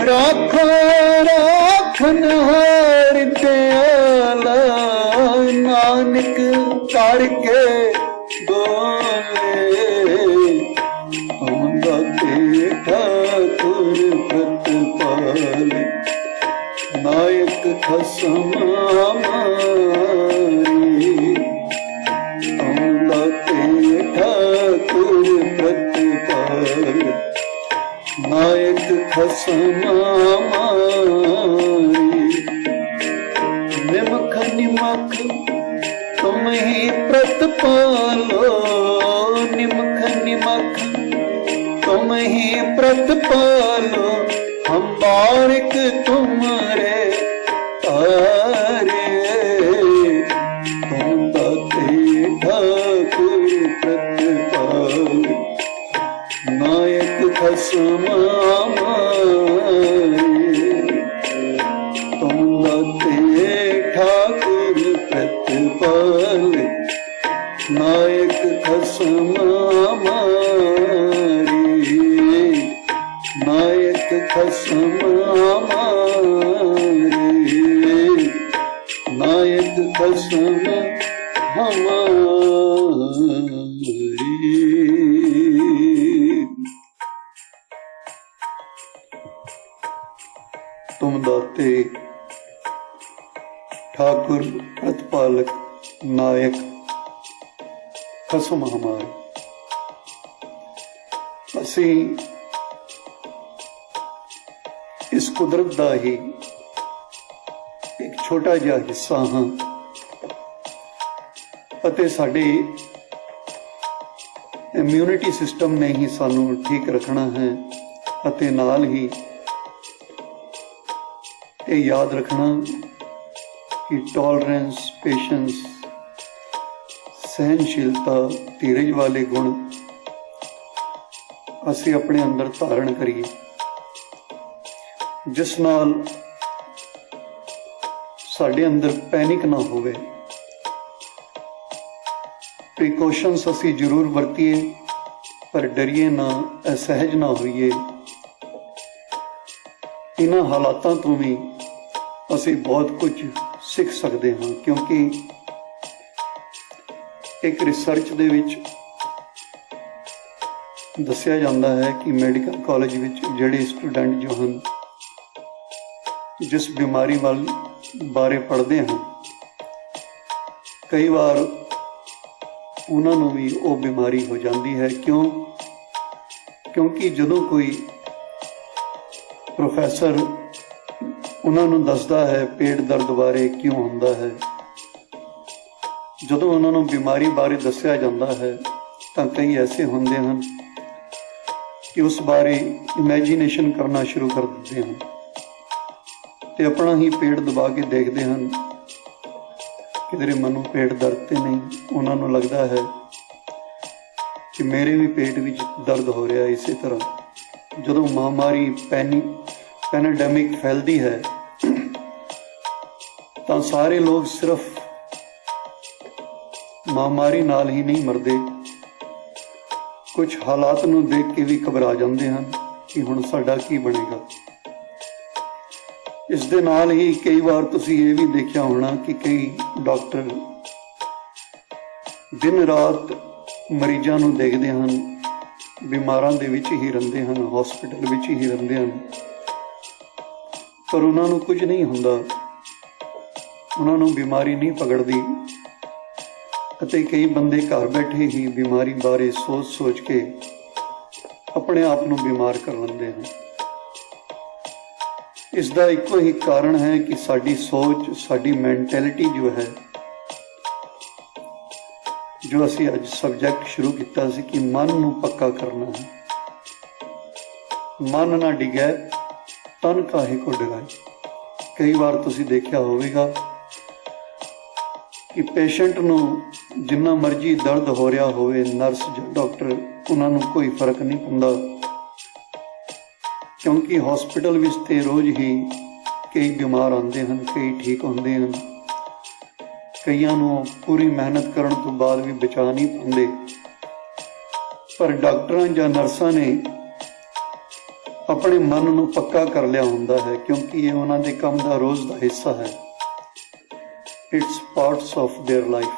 राखो राखन हार दयाला, नानक करके बोले, तुम दाते ठाकुर प्रतिपाल, नायक खसम हमारी, तुम दाते ठाकुर प्रतिपाल, नायक खसम हमारी। निमख निमख तुम ही प्रतिपालो, निमख निमख तुम ही प्रतिपालो, हम बारिक तुम्हारे तारे, तुम दाते ठाकुर प्रतिपाल, नायक खसम हमारी, तुम दाते ठाकुर प्रतिपाल, नायक खसम हमारी, नायक खसम हमारी, नायक खसम हमारी। तुम दाते ठाकुर प्रतिपालक, नायक खसम हमारे। ਅਸੀਂ ਇਸ ਕੁਦਰਤ ਦਾ ਹੀ ਇੱਕ ਛੋਟਾ ਜਿਹਾ ਹਿੱਸਾ ਹਾਂ ਅਤੇ ਸਾਡੇ ਇਮਿਊਨਿਟੀ ਸਿਸਟਮ ਨੇ ਹੀ ਸਾਨੂੰ ਠੀਕ ਰੱਖਣਾ ਹੈ ਅਤੇ ਨਾਲ ਹੀ ਇਹ ਯਾਦ ਰੱਖਣਾ ਕਿ ਟੋਲਰੈਂਸ, ਪੇਸ਼ੈਂਸ, सहनशीलता, धीरज वाले गुण ਅਸੀਂ ਆਪਣੇ ਅੰਦਰ ਧਾਰਨ ਕਰੀਏ, ਜਿਸ ਨਾਲ ਸਾਡੇ ਅੰਦਰ ਪੈਨਿਕ ਨਾ ਹੋਵੇ। ਪ੍ਰੀਕਾਸ਼ਨਸ ਅਸੀਂ ਜ਼ਰੂਰ ਵਰਤੀਏ, ਪਰ ਡਰੀਏ ਨਾ, ਅਸਹਿਜ ਨਾ ਹੋਈਏ। ਇਹਨਾਂ ਹਾਲਾਤਾਂ ਤੋਂ ਵੀ ਅਸੀਂ ਬਹੁਤ ਕੁਝ ਸਿੱਖ ਸਕਦੇ ਹਾਂ, ਕਿਉਂਕਿ ਇੱਕ ਰਿਸਰਚ ਦੇ ਵਿੱਚ ਦੱਸਿਆ ਜਾਂਦਾ ਹੈ ਕਿ ਮੈਡੀਕਲ ਕਾਲਜ ਵਿੱਚ ਜਿਹੜੇ ਸਟੂਡੈਂਟ ਜੋ ਹਨ, ਜਿਸ ਬਿਮਾਰੀ ਬਾਰੇ ਪੜ੍ਹਦੇ ਹਨ, ਕਈ ਵਾਰ ਉਹਨਾਂ ਨੂੰ ਵੀ ਉਹ ਬਿਮਾਰੀ ਹੋ ਜਾਂਦੀ ਹੈ। ਕਿਉਂਕਿ ਜਦੋਂ ਕੋਈ ਪ੍ਰੋਫੈਸਰ ਉਹਨਾਂ ਨੂੰ ਦੱਸਦਾ ਹੈ ਪੇਟ ਦਰਦ ਬਾਰੇ ਕਿਉਂ ਹੁੰਦਾ ਹੈ, ਜਦੋਂ ਉਹਨਾਂ ਨੂੰ ਬਿਮਾਰੀ ਬਾਰੇ ਦੱਸਿਆ ਜਾਂਦਾ ਹੈ ਤਾਂ ਕਈ ਐਸੇ ਹੁੰਦੇ ਹਨ ਕਿ ਉਸ ਬਾਰੇ ਇਮੈਜੀਨੇਸ਼ਨ ਕਰਨਾ ਸ਼ੁਰੂ ਕਰ ਦਿੰਦੇ ਹਨ ਤੇ ਆਪਣਾ ਹੀ ਪੇਟ ਦਬਾ ਕੇ ਦੇਖਦੇ ਹਨ ਕਿਧਰੇ ਮੈਨੂੰ ਪੇਟ ਦਰਦ ਤੇ ਨਹੀਂ। ਉਹਨਾਂ ਨੂੰ ਲੱਗਦਾ ਹੈ ਕਿ ਮੇਰੇ ਵੀ ਪੇਟ ਵਿੱਚ ਦਰਦ ਹੋ ਰਿਹਾ। ਇਸੇ ਤਰ੍ਹਾਂ ਜਦੋਂ ਮਹਾਮਾਰੀ ਪੈਨੇਡੈਮਿਕ ਫੈਲਦੀ ਹੈ ਤਾਂ ਸਾਰੇ ਲੋਕ ਸਿਰਫ ਮਹਾਮਾਰੀ ਨਾਲ ਹੀ ਨਹੀਂ ਮਰਦੇ, ਕੁਝ ਹਾਲਾਤ ਨੂੰ ਦੇਖ ਕੇ ਵੀ ਘਬਰਾ ਜਾਂਦੇ ਹਨ ਕਿ ਹੁਣ ਸਾਡਾ ਕੀ ਬਣੇਗਾ। ਇਸ ਦੇ ਨਾਲ ਹੀ ਕਈ ਵਾਰ ਤੁਸੀਂ ਇਹ ਵੀ ਦੇਖਿਆ ਹੋਣਾ ਕਿ ਕਈ ਡਾਕਟਰ ਦਿਨ ਰਾਤ ਮਰੀਜ਼ਾਂ ਨੂੰ ਦੇਖਦੇ ਹਨ, ਬਿਮਾਰਾਂ ਦੇ ਵਿੱਚ ਹੀ ਰਹਿੰਦੇ ਹਨ, ਹਸਪੀਟਲ ਵਿੱਚ ਹੀ ਰਹਿੰਦੇ ਹਨ, ਪਰ ਉਹਨਾਂ ਨੂੰ ਕੁਝ ਨਹੀਂ ਹੁੰਦਾ, ਉਹਨਾਂ ਨੂੰ ਬਿਮਾਰੀ ਨਹੀਂ ਪਕੜਦੀ। ਅਤੇ ਕਈ ਬੰਦੇ ਘਰ ਬੈਠੇ ਹੀ ਬਿਮਾਰੀ ਬਾਰੇ ਸੋਚ ਕੇ ਆਪਣੇ ਆਪ ਨੂੰ ਬਿਮਾਰ ਕਰ ਲੈਂਦੇ ਹਨ। ਇਸ ਦਾ ਇੱਕੋ ਹੀ ਕਾਰਨ ਹੈ ਕਿ ਸਾਡੀ ਸੋਚ, ਸਾਡੀ ਮੈਂਟੈਲਿਟੀ ਜੋ ਹੈ, ਜੋ ਅਸੀਂ ਅੱਜ ਸਬਜੈਕਟ ਸ਼ੁਰੂ ਕੀਤਾ ਸੀ ਕਿ ਮਨ ਨੂੰ ਪੱਕਾ ਕਰਨਾ ਹੈ। ਮਨ ਨਾ ਡਿਗੇ ਤਨ ਕਾਹੇ ਕੋ ਡਰਾਏ। ਕਈ ਵਾਰ ਤੁਸੀਂ ਦੇਖਿਆ ਹੋਵੇਗਾ ਕਿ ਪੇਸ਼ੈਂਟ ਨੂੰ ਜਿੰਨਾ ਮਰਜ਼ੀ ਦਰਦ ਹੋ ਰਿਹਾ ਹੋਵੇ, ਨਰਸ ਜਾਂ ਡਾਕਟਰ ਉਹਨਾਂ ਨੂੰ ਕੋਈ ਫਰਕ ਨਹੀਂ ਪੈਂਦਾ, ਕਿਉਂਕਿ ਹਸਪੀਟਲ ਵਿੱਚ ਤੇ ਰੋਜ਼ ਹੀ कई बीमार आते हैं, कई ठीक होते हैं, कईयां नूं पूरी मेहनत करने तो बाद भी बचा नहीं पाते, पर डॉक्टरां या नर्सां ने अपने मन नूं पक्का कर लिया हुंदा है, क्योंकि ये उन्हां दे काम दा रोज़ दा हिस्सा है। It's parts of their life,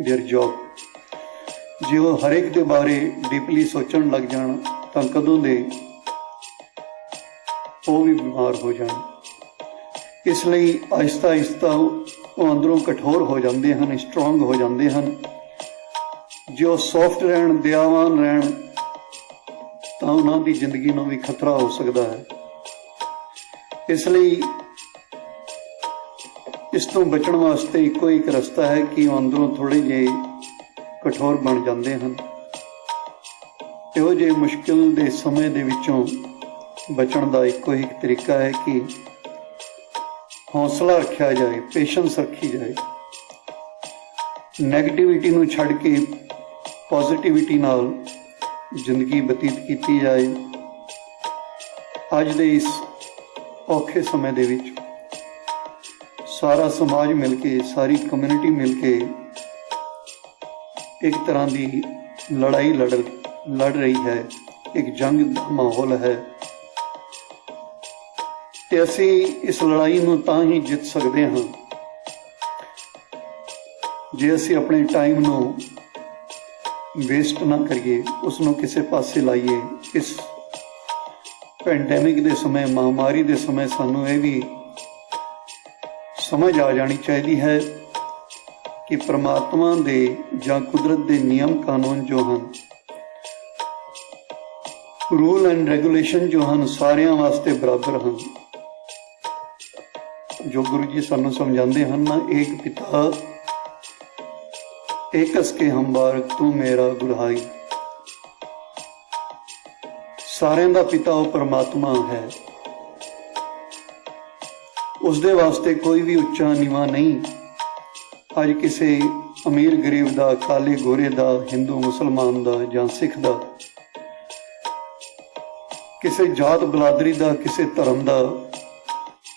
their job. जे वो हर एक दे बारे डीपली सोचण लग जाण तां कदों दे वो भी बीमार हो जाण। इसलिए आहिस्ता आहिस्ता वो अंदरों कठोर हो जाते हैं, स्ट्रोंग हो जाते हैं। जो सॉफ्ट रहन, दयावान रहन, तो उन्हों की जिंदगी में भी खतरा हो सकता है। इसलिए इस तो बचण वास्ते इको एक रास्ता है कि अंदरों थोड़े जे कठोर बन जाते हैं। इहो जे मुश्किल दे समय दे विचों बचण का इको एक तरीका है कि हौसला रखा जाए, पेशेंस रखी जाए, नैगेटिविटी नूं छड्ड के पॉजिटिविटी नाल जिंदगी बतीत की जाए। अज दे इस औखे समय दे विच सारा समाज मिल के, सारी कम्यूनिटी मिल के एक तरह की लड़ाई लड़ रही है, एक जंग का माहौल है। ते असी इस लड़ाई नूं तां ही जित सकते हाँ जे असी अपने टाइम नूं वेस्ट ना करिए, उसनों किसी पासे लाइए। इस पैंडेमिक के समय, महामारी के समय सानू ये भी समझ आ जानी चाहिए है कि परमात्मा दे या कुदरत के नियम कानून जो हैं, रूल एंड रेगुलेशन जो हैं, सारियां वास्ते बराबर हैं। जो गुरु जी सानू समझाते हैं ना, एक पिता एकस के हम्बार तू मेरा गुरहाई। सारिਆਂ ਦਾ पिता वो परमात्मा है। उसदे वास्ते कोई भी उच्चा नीवा नहीं। अज किसी अमीर गरीब का, काले गोरे का, हिंदू मुसलमान का या सिख का, किसी जात बलादरी का, किसी धर्म का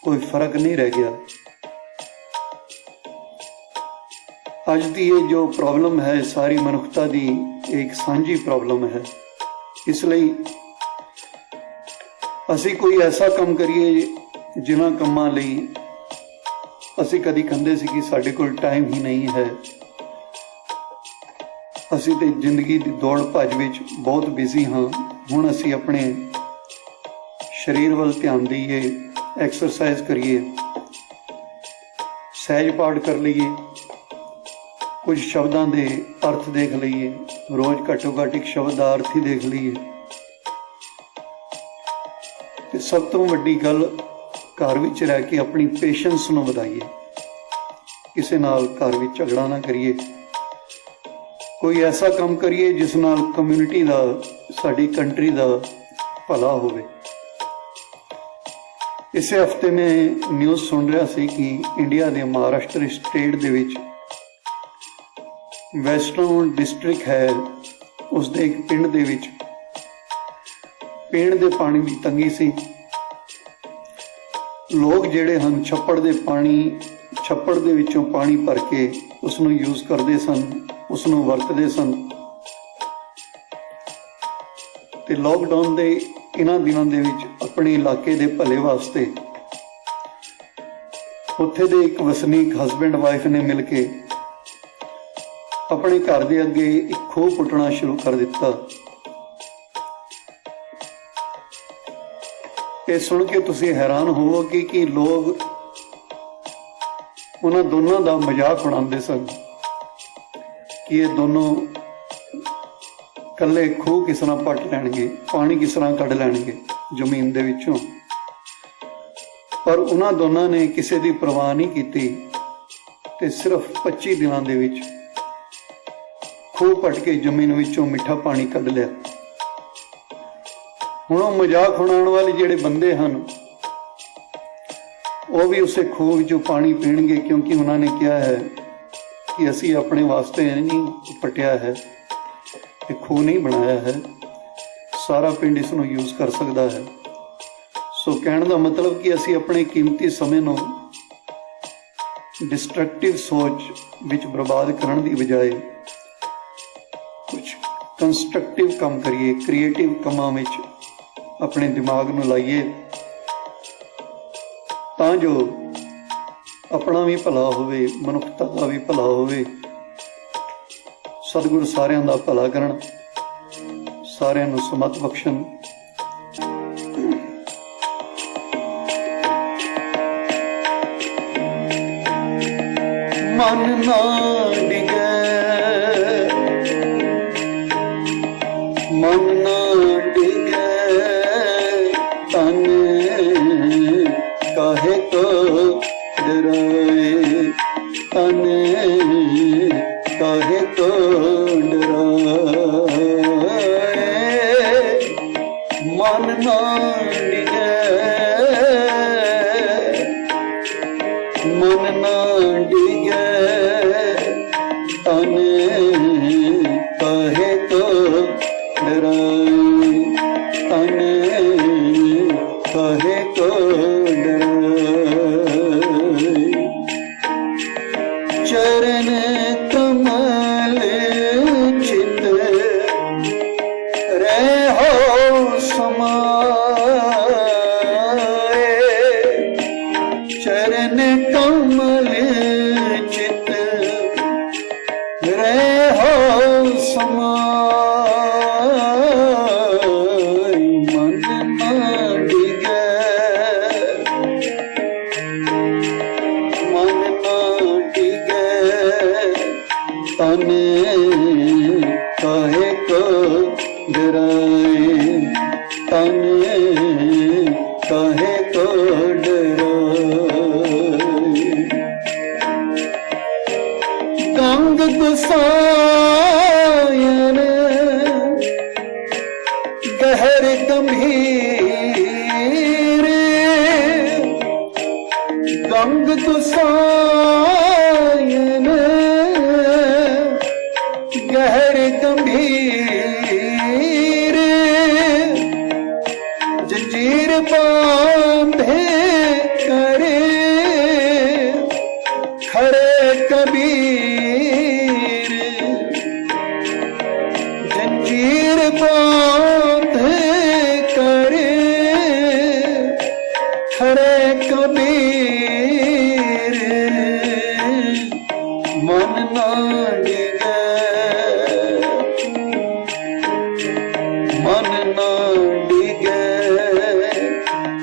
कोई फर्क नहीं रह गया। अज की ये जो प्रॉब्लम है सारी मनुखता की एक सांझी प्रॉब्लम है। इसलिए असी कोई ऐसा काम करिए जिन्हां कामां लई असी कदी कहंदे सी कि साडे कोल टाइम ही नहीं है। असी ते जिंदगी की दौड़ भज विच बहुत बिजी हाँ। हुण असी अपने शरीर वल ध्यान दईए, एक्सरसाइज करिए, सहज पाठ कर लीए, कुछ शब्दों के अर्थ देख लीए, रोज घट्टो घट्ट एक शब्द का अर्थ ही देख लीए। ते सब तो वड्डी गल घर विच रह के अपनी पेशेंस नूं वधाइए। किसी नाल घर विच झगड़ा ना करिए, कोई ऐसा काम करिए जिस नाल कम्यूनिटी का, साडी कंट्री का भला होवे। इस हफ्ते में न्यूज़ सुन रहा सी कि इंडिया के महाराष्ट्र स्टेट दे विच वैस्टर्न डिस्ट्रिक्ट है, उसके एक पिंड दे विच पीण दे पानी की तंगी सी। लोग जिहड़े हन छप्पड़ दे विचों पानी भर के उसनूं यूज करते सन, उसनूं वरतते सन। ते लॉकडाउन के इन्हां दिनों दे विच अपने इलाके दे भले वास्ते उत्थे दे एक वसनीक हसबैंड वाइफ ने मिल के अपने घर के अगे एक खूह पुटना शुरू कर दिता। ये सुन के तुसी हैरान होवोगे कि लोग उन्हां दोनों का मजाक उड़ाते सन कि ये दोनों कल्ले खूह किस तरह पट लैणगे, पानी किस तरह कढ़ लैणगे जमीन दे विचों। पर उन्हां दोनों ने किसी की परवाह नहीं की ते सिर्फ 25 दिनों दे विच खूह पट के जमीन विचों मिठा पानी कढ़ लिया। हुण वो मजाक उड़ाउण वाले जिहड़े बंदे हन वो भी उसे खूह विचों पानी पीणगे, क्योंकि उन्होंने कहा है कि असी अपने वास्ते नहीं पटिया है, खूह नहीं बनाया है, सारा पिंड इसनूं यूज कर सकता है। सो कहने का मतलब कि असी अपने कीमती समय नूं डिस्ट्रक्टिव सोच विच बर्बाद करने की बजाय कुछ कंस्ट्रक्टिव काम करिए, क्रिएटिव कामां विच अपने दिमाग नूं लाइए, तां जो अपना भी भला होवे, मनुखता का भी भला होवे। सतगुरु सारियां दा भला करन, सारियां नूं समत बख्शण। मन ना डिगे, मन ना डिगे, तन काहे को डराए, तन काहे को डराए। मन ना डिगे, मन ना डिगे, तन काहे को डराए, तन काहे को डराए। चरण कमल चित रहो समाए, चरण कमल चित रहो समाए। मन ना डिगे, मन ना डिगे, तन काहे को डराए, तन काहे को डराए। गंग गुसायन गहर गंभीर, गंग गुसायन गहर गंभीर। जंजीर बांधे करे खड़े कबीर, जंजीर बांधे करे खड़े कबीर। मन ना डिगे, मन ना डिगे,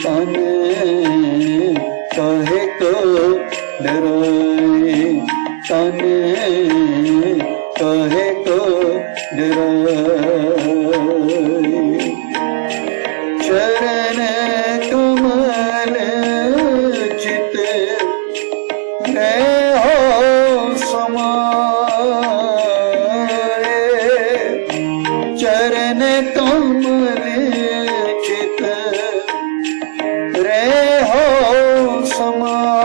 तन काहे को डराए, तन काहे को डराए। चरण कमल चित रहो समाए, चरण कमल चित रहो समाए।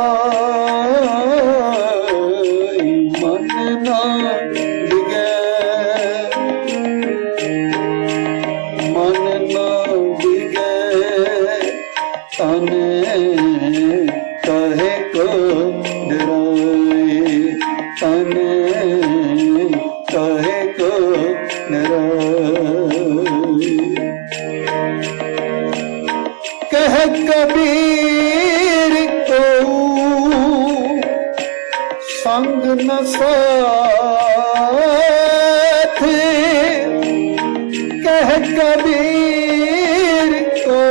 मन ना डिगे, मन ना डिगे, तन काहे को डराए, तन काहे को डराए। कह कबीर को संग न साथ, कह कबीर को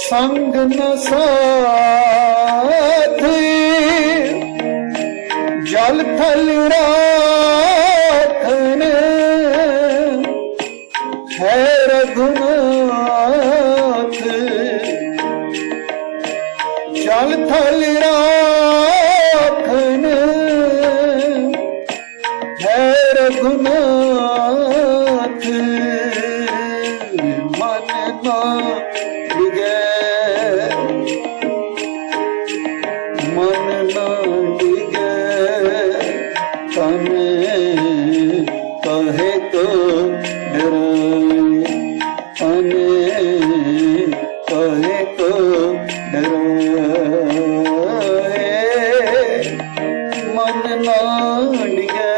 संग न साथ। जल थल राखन है रघुनाथ, जल थल राखन है रघुनाथ। मन ना डिगे, मन ना डिगे, तन ਲਾਣੀਐ